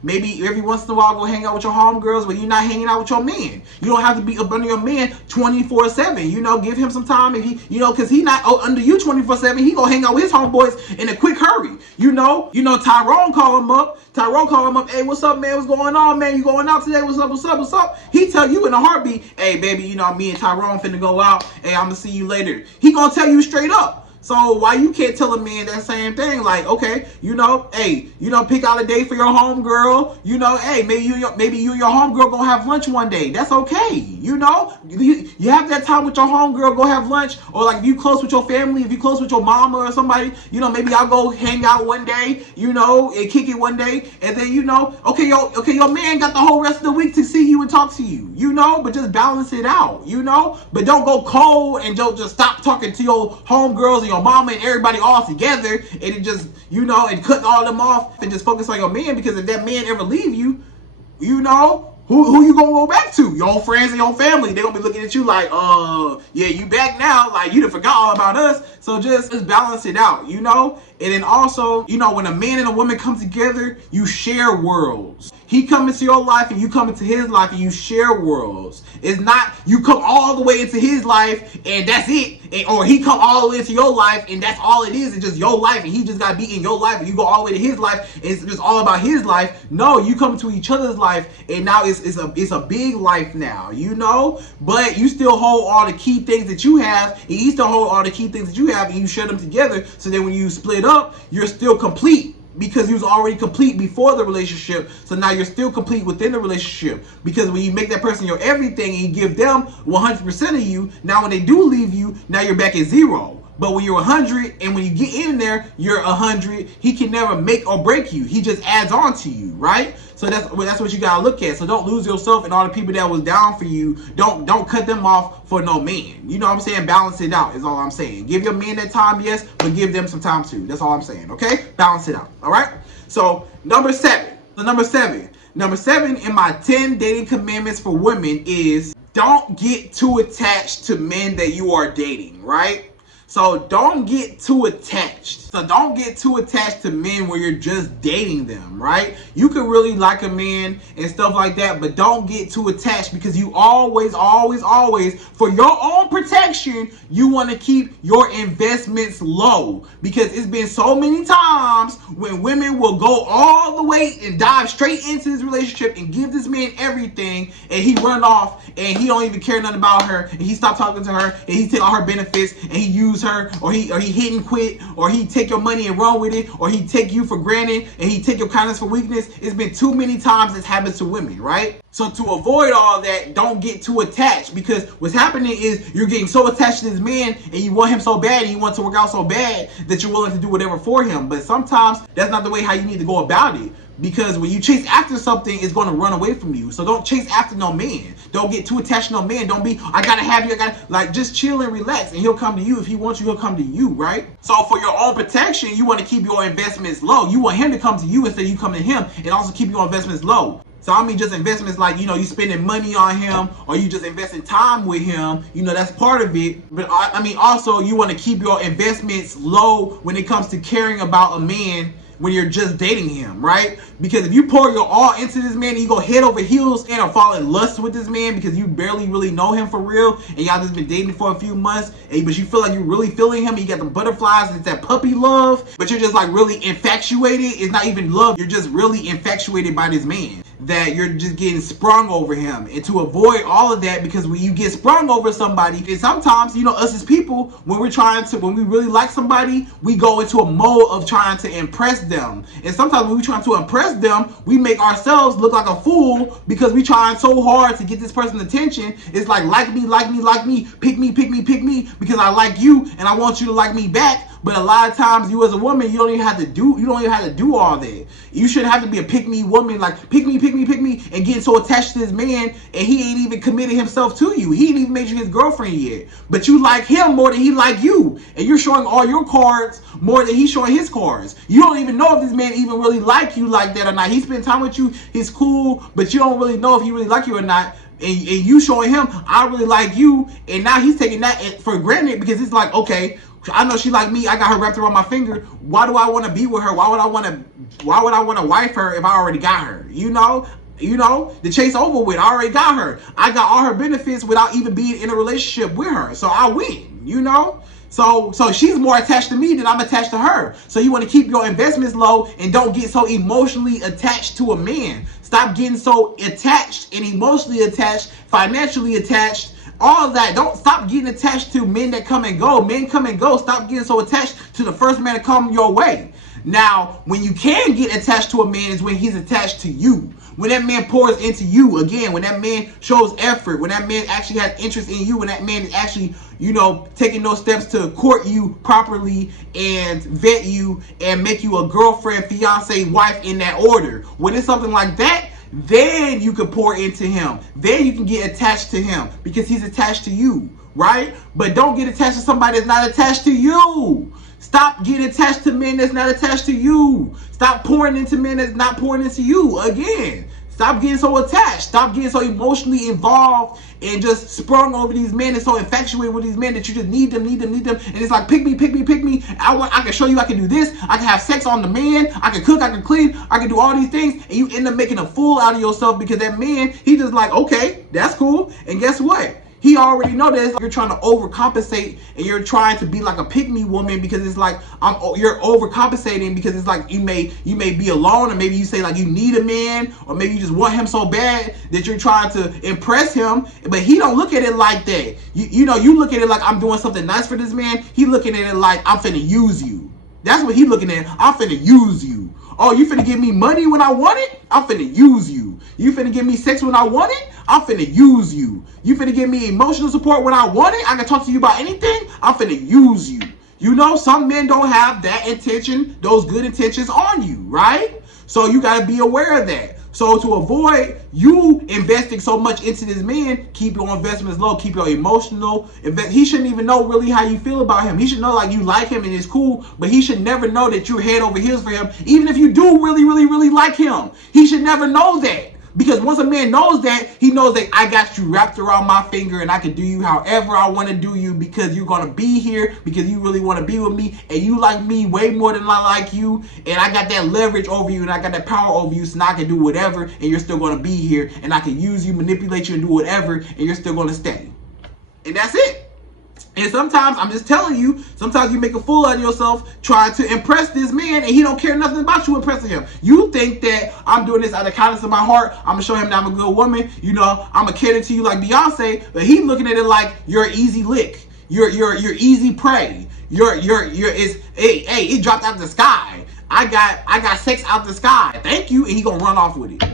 Maybe every once in a while go hang out with your homegirls when you're not hanging out with your man. You don't have to be up under your man 24/7, give him some time and he, because he not under you 24/7, he gonna hang out with his homeboys in a quick hurry, Tyrone call him up, hey, what's up, man, what's going on, man, you going out today, what's up, he tell you in a heartbeat, hey, baby, me and Tyrone finna go out, hey, I'm gonna see you later. He gonna tell you straight up. So why you can't tell a man that same thing? Like, okay, hey, pick out a day for your homegirl. Hey, maybe you and your homegirl gonna have lunch one day. That's okay. You have that time with your homegirl, go have lunch. Or like if you close with your family, if you close with your mama or somebody, maybe I'll go hang out one day, and kick it one day. And then, okay, your man got the whole rest of the week to see you and talk to you, but just balance it out, But don't go cold and don't just stop talking to your homegirls and your mama and everybody all together and it just, and cut all them off and just focus on your man, because if that man ever leave you, who you gonna go back to? Your own friends and your family. They gonna be looking at you like, yeah, you back now. Like, you done forgot all about us. So just balance it out, And then also, when a man and a woman come together, you share worlds. He come into your life and you come into his life and you share worlds. It's not you come all the way into his life and that's it. Or he come all the way into your life and that's all it is. It's just your life and he just got to be in your life and you go all the way to his life and it's just all about his life. No, you come to each other's life and now it's a big life now, But you still hold all the key things that you have and he still hold all the key things that you have and you share them together. So then when you split up, you're still complete. Because he was already complete before the relationship. So now you're still complete within the relationship. Because when you make that person your everything and you give them 100% of you, now when they do leave you, now you're back at 0. But when you're 100 and when you get in there, you're 100. He can never make or break you. He just adds on to you, right? So that's what you gotta look at. So don't lose yourself and all the people that was down for you. Don't cut them off for no man. You know what I'm saying? Balance it out is all I'm saying. Give your man that time, yes, but give them some time too. That's all I'm saying, okay? Balance it out, all right? So number seven in my 10 dating commandments for women is don't get too attached to men that you are dating, right? So don't get too attached. So don't get too attached to men where you're just dating them, right? You can really like a man and stuff like that, but don't get too attached because you always, for your own protection, you want to keep your investments low. Because it's been so many times when women will go all the way and dive straight into this relationship and give this man everything and he run off and he don't even care nothing about her and he stop talking to her and he take all her benefits and he use her or he hit and quit or he take your money and run with it or he take you for granted and he take your kindness for weakness. It's been too many times this happens to women, right? So to avoid all that, don't get too attached because what's happening is you're getting so attached to this man and you want him so bad and you want to work out so bad that you're willing to do whatever for him. But sometimes that's not the way how you need to go about it. Because when you chase after something, it's going to run away from you. So don't chase after no man. Don't get too attached to no man. Don't be, I gotta have you, just chill and relax and he'll come to you. If he wants you, he'll come to you, right? So for your own protection, you want to keep your investments low. You want him to come to you instead of you coming to him and also keep your investments low. So I mean just investments like, you spending money on him or you just investing time with him, that's part of it. But I mean also you want to keep your investments low when it comes to caring about a man when you're just dating him, right? Because if you pour your all into this man and you go head over heels and or fall in lust with this man because you barely really know him for real and y'all just been dating for a few months, but you feel like you're really feeling him and you got the butterflies and it's that puppy love, but you're just like really infatuated. It's not even love. You're just really infatuated by this man that you're just getting sprung over him. And to avoid all of that, because when you get sprung over somebody, and sometimes, us as people, when we really like somebody, we go into a mode of trying to impress them. And sometimes when we trying to impress them, we make ourselves look like a fool because we trying so hard to get this person's attention. It's like me, pick me, because I like you and I want you to like me back. But a lot of times you as a woman, you don't even have to do all that. You shouldn't have to be a pick me woman, like pick me, and getting so attached to this man and he ain't even committed himself to you. He ain't even made you his girlfriend yet. But you like him more than he like you. And you're showing all your cards more than he's showing his cards. You don't even know if this man even really like you like that or not. He spent time with you, he's cool, but you don't really know if he really like you or not. And you showing him, I really like you, and now he's taking that for granted because it's like, okay, I know she like me. I got her wrapped around my finger. Why do I want to be with her? Why would I want to wife her if I already got her? You know, the chase over with. I already got her. I got all her benefits without even being in a relationship with her. So I win. You know. So she's more attached to me than I'm attached to her. So you want to keep your investments low and don't get so emotionally attached to a man. Stop getting so attached and emotionally attached, financially attached, all of that. Don't stop getting attached to men that come and go. Men come and go. Stop getting so attached to the first man to come your way. Now, when you can get attached to a man is when he's attached to you. When that man pours into you, again, when that man shows effort, when that man actually has interest in you, when that man is actually, taking those steps to court you properly and vet you and make you a girlfriend, fiance, wife in that order. When it's something like that, then you can pour into him. Then you can get attached to him because he's attached to you, right? But don't get attached to somebody that's not attached to you. Stop getting attached to men that's not attached to you. Stop pouring into men that's not pouring into you. Again, stop getting so attached. Stop getting so emotionally involved and just sprung over these men and so infatuated with these men that you just need them. And it's like, pick me. I can show you I can do this. I can have sex on the man. I can cook. I can clean. I can do all these things. And you end up making a fool out of yourself because that man, he just like, okay, that's cool. And guess what? He already know that it's like you're trying to overcompensate and you're trying to be like a pick-me woman because it's like you're overcompensating because it's like you may be alone, or maybe you say like you need a man, or maybe you just want him so bad that you're trying to impress him. But he don't look at it like that. You look at it like I'm doing something nice for this man. He looking at it like I'm finna use you. That's what he looking at. I'm finna use you. Oh, you finna give me money when I want it? I'm finna use you. You finna give me sex when I want it? I'm finna use you. You finna give me emotional support when I want it? I can talk to you about anything? I'm finna use you. Some men don't have that intention, those good intentions on you, right? So you gotta be aware of that. So to avoid you investing so much into this man, keep your investments low, keep your emotional he shouldn't even know really how you feel about him. He should know like you like him and it's cool, but he should never know that you're head over heels for him, even if you do really like him. He should never know that. Because once a man knows that, he knows that I got you wrapped around my finger and I can do you however I want to do you because you're going to be here, because you really want to be with me and you like me way more than I like you, and I got that leverage over you and I got that power over you, so now I can do whatever and you're still going to be here, and I can use you, manipulate you, and do whatever, and you're still going to stay. And that's it. And sometimes, I'm just telling you, sometimes you make a fool out of yourself trying to impress this man and he don't care nothing about you impressing him. You think that I'm doing this out of kindness of my heart. I'm going to show him that I'm a good woman. I'm going to cater to you like Beyonce. But he's looking at it like you're an easy lick. You're easy prey. It dropped out the sky. I got sex out the sky. Thank you. And he going to run off with it.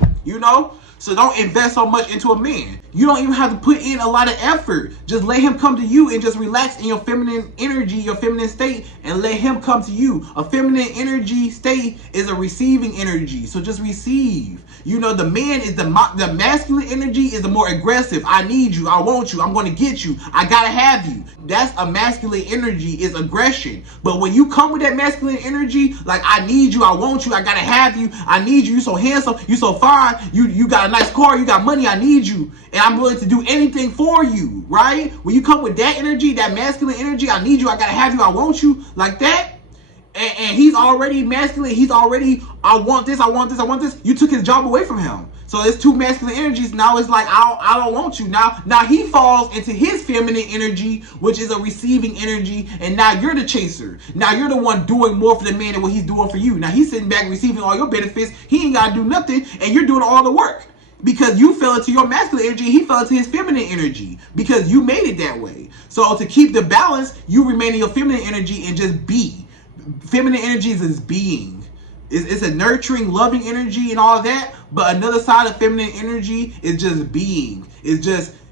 So don't invest so much into a man. You don't even have to put in a lot of effort. Just let him come to you and just relax in your feminine energy, your feminine state, and let him come to you. A feminine energy state is a receiving energy. So just receive. The man is the masculine energy is the more aggressive. I need you. I want you. I'm going to get you. I got to have you. That's a masculine energy, is aggression. But when you come with that masculine energy, like I need you, I want you, I got to have you, I need you, you so handsome, you so fine, you got a nice car, you got money, I need you, and I'm willing to do anything for you, right? When you come with that energy, that masculine energy, I need you, I got to have you, I want you, like that, and he's already masculine, he's already, I want this, you took his job away from him. So it's two masculine energies. Now it's like, I don't want you. Now he falls into his feminine energy, which is a receiving energy. And now you're the chaser. Now you're the one doing more for the man than what he's doing for you. Now he's sitting back receiving all your benefits. He ain't got to do nothing. And you're doing all the work. Because you fell into your masculine energy, he fell into his feminine energy. Because you made it that way. So to keep the balance, you remain in your feminine energy and just be. Feminine energy is being. It's a nurturing, loving energy and all that. But another side of feminine energy is just being.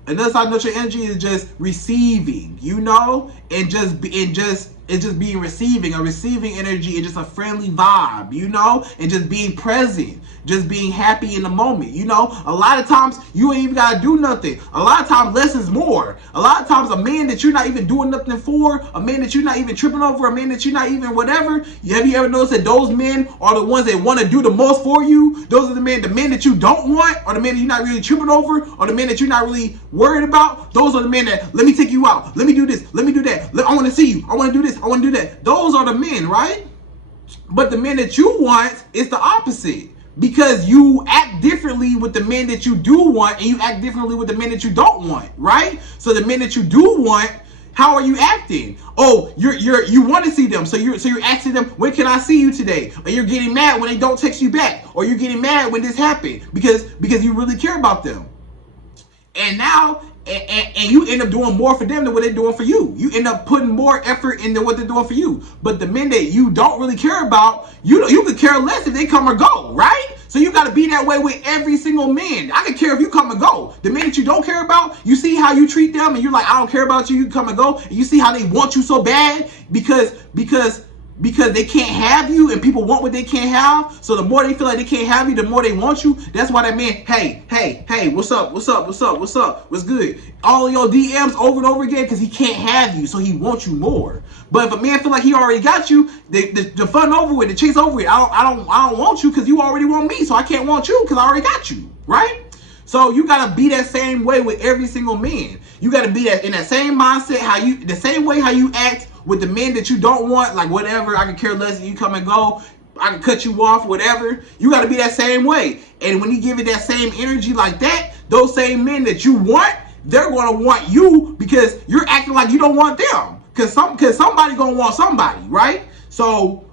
Another side of nurturing energy is just receiving, and just It's just being receiving, a receiving energy, and just a friendly vibe, you know, and just being present, just being happy in the moment, you know. A lot of times you ain't even gotta do nothing. A lot of times less is more. A lot of times a man that you're not even doing nothing for, a man that you're not even tripping over, a man that you're not even whatever. Have you ever noticed that those men are the ones that want to do the most for you? Those are the men that you don't want, or the men that you're not really tripping over, or the men that you're not really worried about. Those are the men that, let me take you out, let me do this, let me do that, I want to see you, I want to do this, I want to do that. Those are the men, right? But the men that you want is the opposite, because you act differently with the men that you do want, and you act differently with the men that you don't want, right? So the men that you do want, how are you acting? Oh, you want to see them, so you're asking them, when can I see you today? Or you're getting mad when they don't text you back, or you're getting mad when this happened because you really care about them. And now, and you end up doing more for them than what they're doing for you. You end up putting more effort into what they're doing for you. But the men that you don't really care about, you could care less if they come or go, right? So you got to be that way with every single man. I could care if you come and go. The men that you don't care about, you see how you treat them, and you're like, I don't care about you, you come and go. And you see how they want you so bad because they can't have you, and people want what they can't have. So the more they feel like they can't have you, the more they want you. That's why that man, hey, what's up, what's good? All of your DMs over and over again, because he can't have you, so he wants you more. But if a man feel like he already got you, the fun over with, the chase over with, I don't want you because you already want me, so I can't want you because I already got you, right? So you gotta be that same way with every single man. You gotta be that in that same mindset, the same way how you act with the men that you don't want, like whatever, I can care less if you come and go, I can cut you off, whatever. You gotta be that same way. And when you give it that same energy like that, those same men that you want, they're gonna want you because you're acting like you don't want them. Cause somebody gonna want somebody, right? So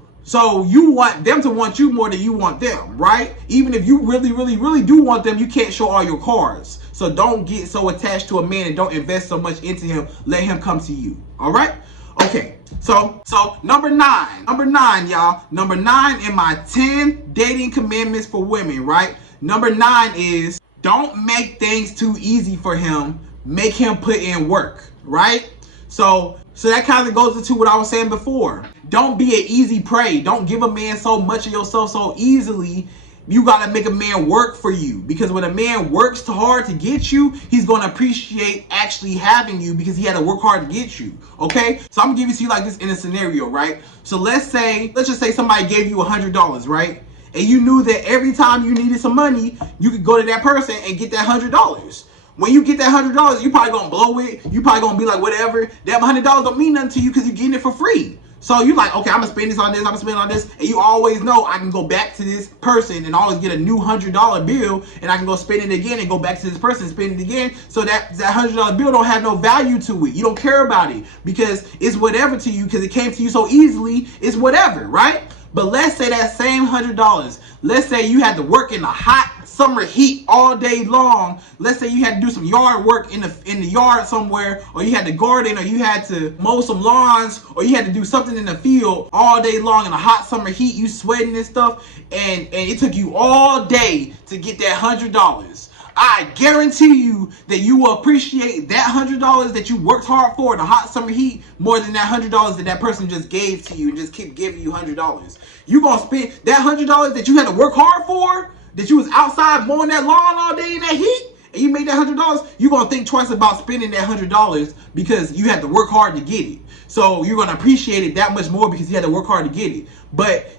you want them to want you more than you want them, right? Even if you really, really, really do want them, you can't show all your cards. So don't get so attached to a man and don't invest so much into him. Let him come to you, all right? Okay, so number nine, y'all. Number 9 in my 10 dating commandments for women, right? Number 9 is don't make things too easy for him. Make him put in work, right? So that kind of goes into what I was saying before. Don't be an easy prey. Don't give a man so much of yourself so easily. You gotta make a man work for you, because when a man works too hard to get you, he's gonna appreciate actually having you because he had to work hard to get you. Okay, so I'm gonna give it to you like this in a scenario, right? So let's just say somebody gave you $100, right? And you knew that every time you needed some money, you could go to that person and get that $100. When you get that $100, you probably gonna blow it. You probably gonna be like, whatever. That $100 don't mean nothing to you because you're getting it for free. So you're like, okay, I'm gonna spend this on this, I'm gonna spend it on this, and you always know I can go back to this person and always get a new $100 bill, and I can go spend it again and go back to this person and spend it again. So that $100 bill don't have no value to it. You don't care about it because it's whatever to you because it came to you so easily. It's whatever, right? But let's say that same $100, let's say you had to work in the hot summer heat all day long. Let's say you had to do some yard work in the yard somewhere, or you had to garden, or you had to mow some lawns, or you had to do something in the field all day long in the hot summer heat. You sweating and stuff, and it took you all day to get that $100. I guarantee you that you will appreciate that $100 that you worked hard for in the hot summer heat more than that $100 that person just gave to you and just keep giving you $100. You gonna spend that $100 that you had to work hard for, that you was outside mowing that lawn all day in that heat, and you made that $100. You gonna think twice about spending that $100 because you had to work hard to get it. So you're gonna appreciate it that much more because you had to work hard to get it. But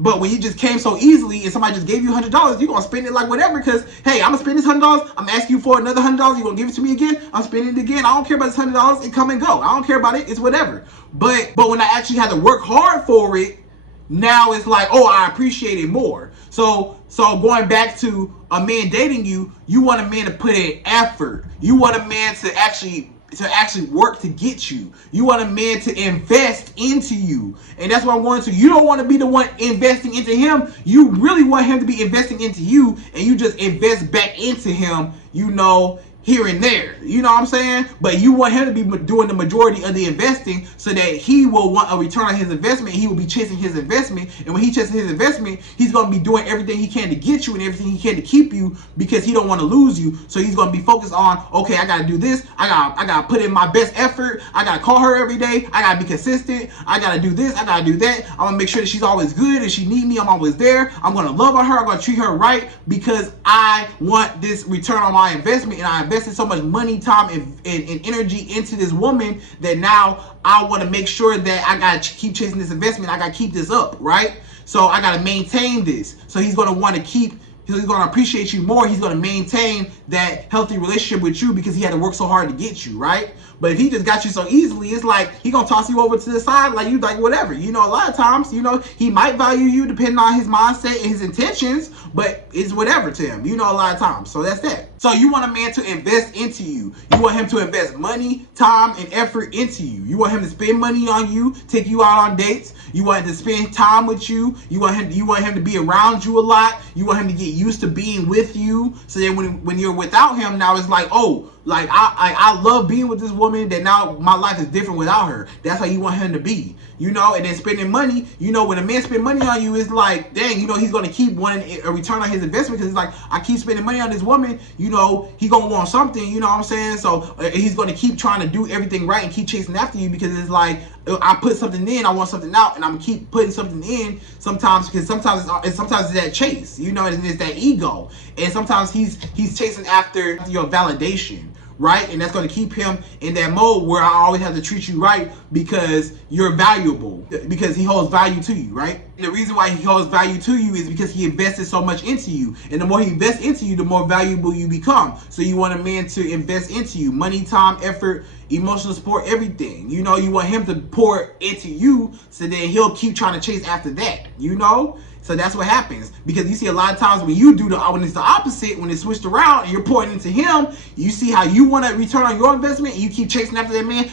when you just came so easily and somebody just gave you $100, you're gonna spend it like whatever because, hey, I'm gonna spend this $100, I'm asking you for another $100, you're gonna give it to me again, I'm spending it again, I don't care about this $100, it come and go, I don't care about it, it's whatever. But when I actually had to work hard for it, now it's like, oh, I appreciate it more. So going back to a man dating you, you want a man to put in effort. You want a man to actually work to get you. You want a man to invest into you. And that's what I'm going to. You don't want to be the one investing into him. You really want him to be investing into you, and you just invest back into him. You know, here and there, you know what I'm saying? But you want him to be doing the majority of the investing so that he will want a return on his investment. He will be chasing his investment, and when he chases his investment, he's going to be doing everything he can to get you and everything he can to keep you, because he don't want to lose you. So he's going to be focused on, okay, I got to do this, I got to put in my best effort, I got to call her every day, I got to be consistent, I got to do this, I got to do that, I'm going to make sure that she's always good, if she need me, I'm always there, I'm going to love on her, I'm going to treat her right, because I want this return on my investment, and I invested so much money, time, and energy into this woman that now I want to make sure that I got to keep chasing this investment. I got to keep this up, right? So I got to maintain this. So he's going to want to keep, he's going to appreciate you more. He's going to maintain that healthy relationship with you because he had to work so hard to get you, right? But if he just got you so easily, it's like he gonna toss you over to the side, like you like whatever. You know, a lot of times, you know, he might value you depending on his mindset and his intentions, but it's whatever to him. You know, a lot of times. So that's that. So you want a man to invest into you. You want him to invest money, time, and effort into you. You want him to spend money on you, take you out on dates. You want him to spend time with you. You want him to be around you a lot. You want him to get used to being with you. So then when you're without him, now it's like, oh, like I love being with this woman, that now my life is different without her. That's how you want him to be, you know. And then spending money, you know, when a man spend money on you, it's like, dang, you know, he's gonna keep wanting a return on his investment, because it's like, I keep spending money on this woman, you know, he gonna want something, you know what I'm saying? So he's gonna keep trying to do everything right and keep chasing after you, because it's like, I put something in, I want something out, and I'm gonna keep putting something in sometimes, because sometimes it's that chase, you know, and it's that ego, and sometimes he's chasing after your validation, right? And that's going to keep him in that mode where I always have to treat you right because you're valuable, because he holds value to you, right? And the reason why he holds value to you is because he invested so much into you. And the more he invests into you, the more valuable you become. So you want a man to invest into you. Money, time, effort, emotional support, everything. You know, you want him to pour into you, so then he'll keep trying to chase after that, you know? So that's what happens, because you see a lot of times when you do when it's the opposite, when it's switched around and you're pouring into him, you see how you want to return on your investment and you keep chasing after that man,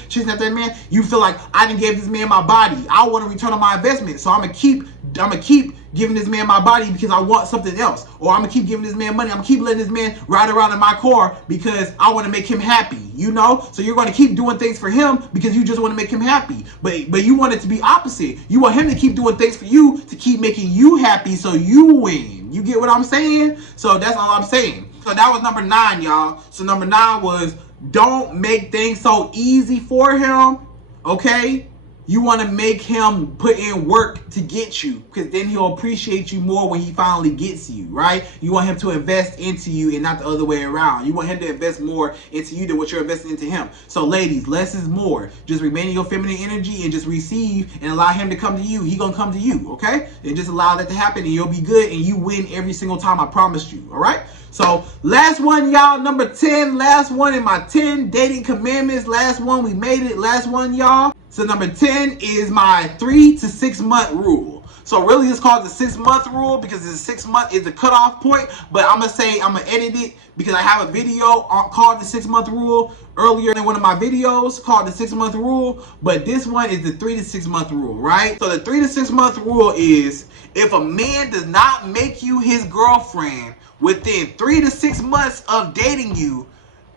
you feel like, I didn't give this man my body, I want to return on my investment, so I'm gonna keep giving this man my body because I want something else, or I'm gonna keep giving this man money, I'm gonna keep letting this man ride around in my car because I want to make him happy, you know? So you're going to keep doing things for him because you just want to make him happy, but you want it to be opposite. You want him to keep doing things for you to keep making you happy so you win. You get what I'm saying? So that's all I'm saying. So that was number 9, y'all. So number 9 was, don't make things so easy for him, okay? You want to make him put in work to get you, because then he'll appreciate you more when he finally gets you, right? You want him to invest into you and not the other way around. You want him to invest more into you than what you're investing into him. So ladies, less is more. Just remain in your feminine energy and just receive and allow him to come to you. He gonna come to you, okay? And just allow that to happen and you'll be good and you win every single time, I promise you, all right? So last one, y'all, number 10, last one in my 10 dating commandments. Last one, we made it. Last one, y'all. So number 10 is my 3 to 6 month rule. So really it's called the 6 month rule because the 6 month is the cutoff point, but I'm gonna edit it because I have a video called the 6 month rule earlier in one of my videos called the 6 month rule, but this one is the 3 to 6 month rule, right? So the 3 to 6 month rule is, if a man does not make you his girlfriend within 3 to 6 months of dating you,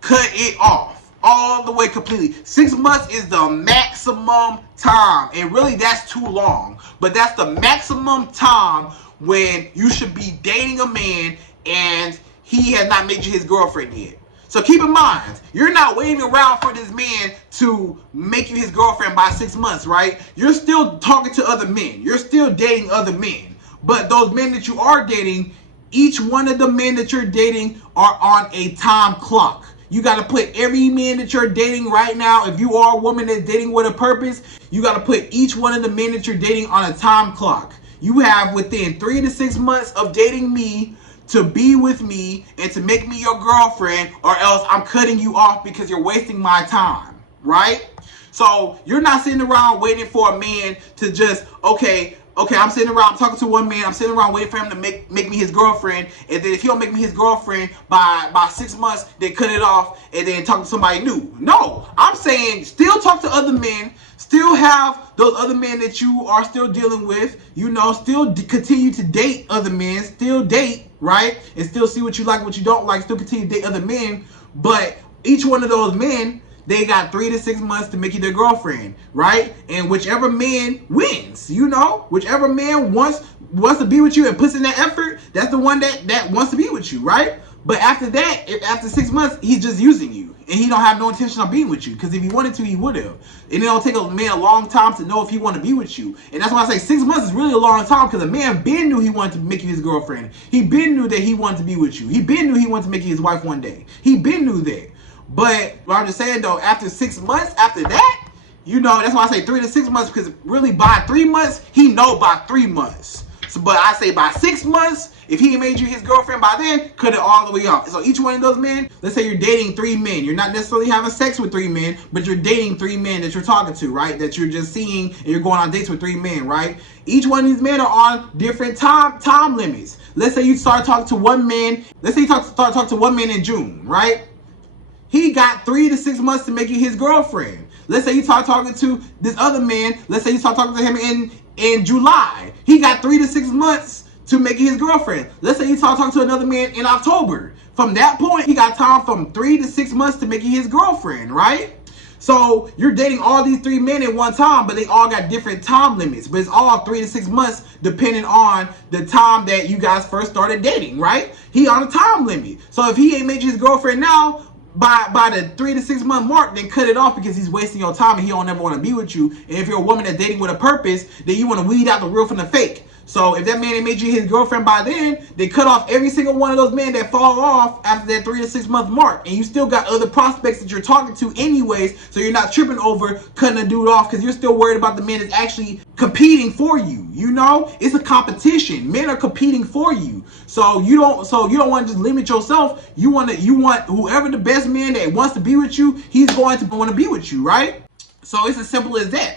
cut it off all the way completely. 6 months is the maximum time, and really that's too long, but that's the maximum time when you should be dating a man and he has not made you his girlfriend yet. So keep in mind, you're not waiting around for this man to make you his girlfriend by 6 months, right? You're still talking to other men. You're still dating other men. But those men that you are dating, each one of the men that you're dating are on a time clock. You got to put every man that you're dating right now, if you are a woman that's dating with a purpose, you got to put each one of the men that you're dating on a time clock. You have within 3 to 6 months of dating me to be with me and to make me your girlfriend, or else I'm cutting you off because you're wasting my time, right? So you're not sitting around waiting for a man to just, okay, I'm sitting around, I'm talking to one man, I'm sitting around waiting for him to make me his girlfriend, and then if he don't make me his girlfriend by 6 months, then cut it off and then talk to somebody new. No, I'm saying still talk to other men, still have those other men that you are still dealing with, you know, still continue to date other men, still date, right? And still see what you like, what you don't like, still continue to date other men, but each one of those men, they got 3 to 6 months to make you their girlfriend, right? And whichever man wins, you know, whichever man wants to be with you and puts in that effort, that's the one that wants to be with you, right? But after that, after 6 months, he's just using you, and he don't have no intention of being with you. Because if he wanted to, he would have. And it don't take a man a long time to know if he want to be with you. And that's why I say 6 months is really a long time, because a man been knew he wanted to make you his girlfriend. He been knew that he wanted to be with you. He been knew he wanted to make you his wife one day. He been knew that. But what I'm just saying though, after 6 months, after that, you know, that's why I say 3 to 6 months, because really by 3 months, he know by 3 months. So, but I say by 6 months, if he made you his girlfriend by then, cut it all the way off. So each one of those men, let's say you're dating 3 men. You're not necessarily having sex with 3 men, but you're dating 3 men that you're talking to, right? That you're just seeing, and you're going on dates with 3 men, right? Each one of these men are on different time limits. Let's say you start talking to one man. Let's say you start talking to one man in June, right? He got 3 to 6 months to make you his girlfriend. Let's say you start talking to this other man. Let's say you start talking to him in July. He got 3 to 6 months to make you his girlfriend. Let's say you start talking to another man in October. From that point, he got time from 3 to 6 months to make you his girlfriend, right? So you're dating all these 3 men at one time, but they all got different time limits. But it's all 3 to 6 months depending on the time that you guys first started dating, right? He on a time limit. So if he ain't made you his girlfriend now, by the 3 to 6 month mark, then cut it off, because he's wasting your time and he don't ever want to be with you. And if you're a woman that's dating with a purpose, then you want to weed out the real from the fake. So if that man ain't made you his girlfriend by then, they cut off every single one of those men that fall off after that 3 to 6 month mark. And you still got other prospects that you're talking to anyways, so you're not tripping over cutting a dude off, because you're still worried about the man that's actually competing for you. You know, it's a competition. Men are competing for you. So you don't want to just limit yourself. You want whoever the best man that wants to be with you, he's going to want to be with you, right? So it's as simple as that.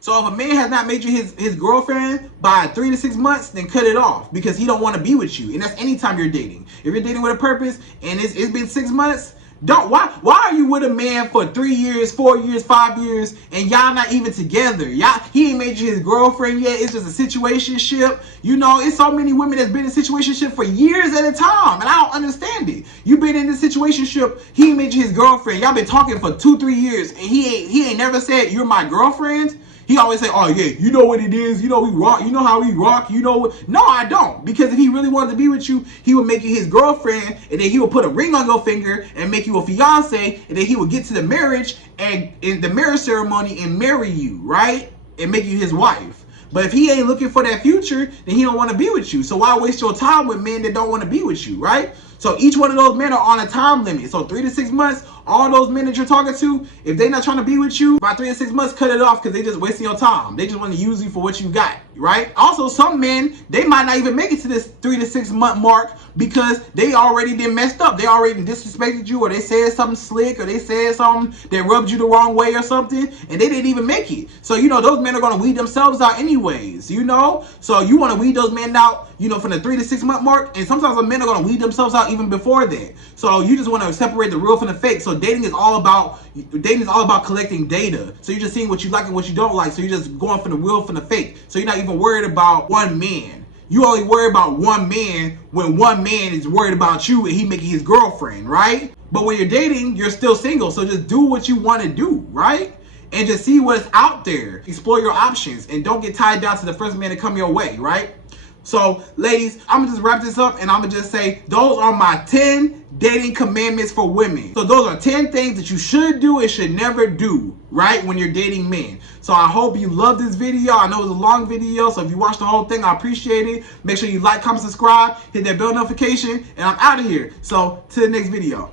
So if a man has not made you his girlfriend by 3 to 6 months, then cut it off, because he don't want to be with you. And that's anytime you're dating. If you're dating with a purpose and it's been 6 months, why are you with a man for 3 years, 4 years, 5 years, and y'all not even together? He ain't made you his girlfriend yet. It's just a situationship. You know, it's so many women that's been in a situationship for years at a time, and I don't understand it. You've been in this situationship, he ain't made you his girlfriend. Y'all been talking for 2-3 years, and he ain't never said you're my girlfriend. He always say, oh yeah, you know what it is, you know we rock, you know how we rock, you know what. No, I don't. Because if he really wanted to be with you, he would make you his girlfriend, and then he would put a ring on your finger and make you a fiance, and then he would get to the marriage and in the marriage ceremony and marry you, right? And make you his wife. But if he ain't looking for that future, then he don't want to be with you. So why waste your time with men that don't want to be with you, right? So each one of those men are on a time limit. So 3 to 6 months, all those men that you're talking to, if they're not trying to be with you, by 3 to 6 months, cut it off, because they just wasting your time. They just want to use you for what you got, right? Also, some men, they might not even make it to this 3 to 6 month mark, because they already did messed up. They already disrespected you, or they said something slick, or they said something that rubbed you the wrong way or something, and they didn't even make it. So, you know, those men are going to weed themselves out anyways, you know? So you want to weed those men out, you know, from the 3 to 6 month mark, and sometimes the men are going to weed themselves out even before that. So you just want to separate the real from the fake. So dating is all about collecting data. So you're just seeing what you like and what you don't like. So you're just going from the real from the fake. So you're not even worried about one man. You only worry about one man when one man is worried about you and he making his girlfriend, right? But when you're dating, you're still single. So just do what you want to do, right? And just see what's out there. Explore your options and don't get tied down to the first man to come your way, right? So, ladies, I'm going to just wrap this up, and I'm going to just say those are my 10 dating commandments for women. So those are 10 things that you should do and should never do, right, when you're dating men. So I hope you love this video. I know it was a long video, so if you watched the whole thing, I appreciate it. Make sure you like, comment, subscribe, hit that bell notification, and I'm out of here. So, to the next video.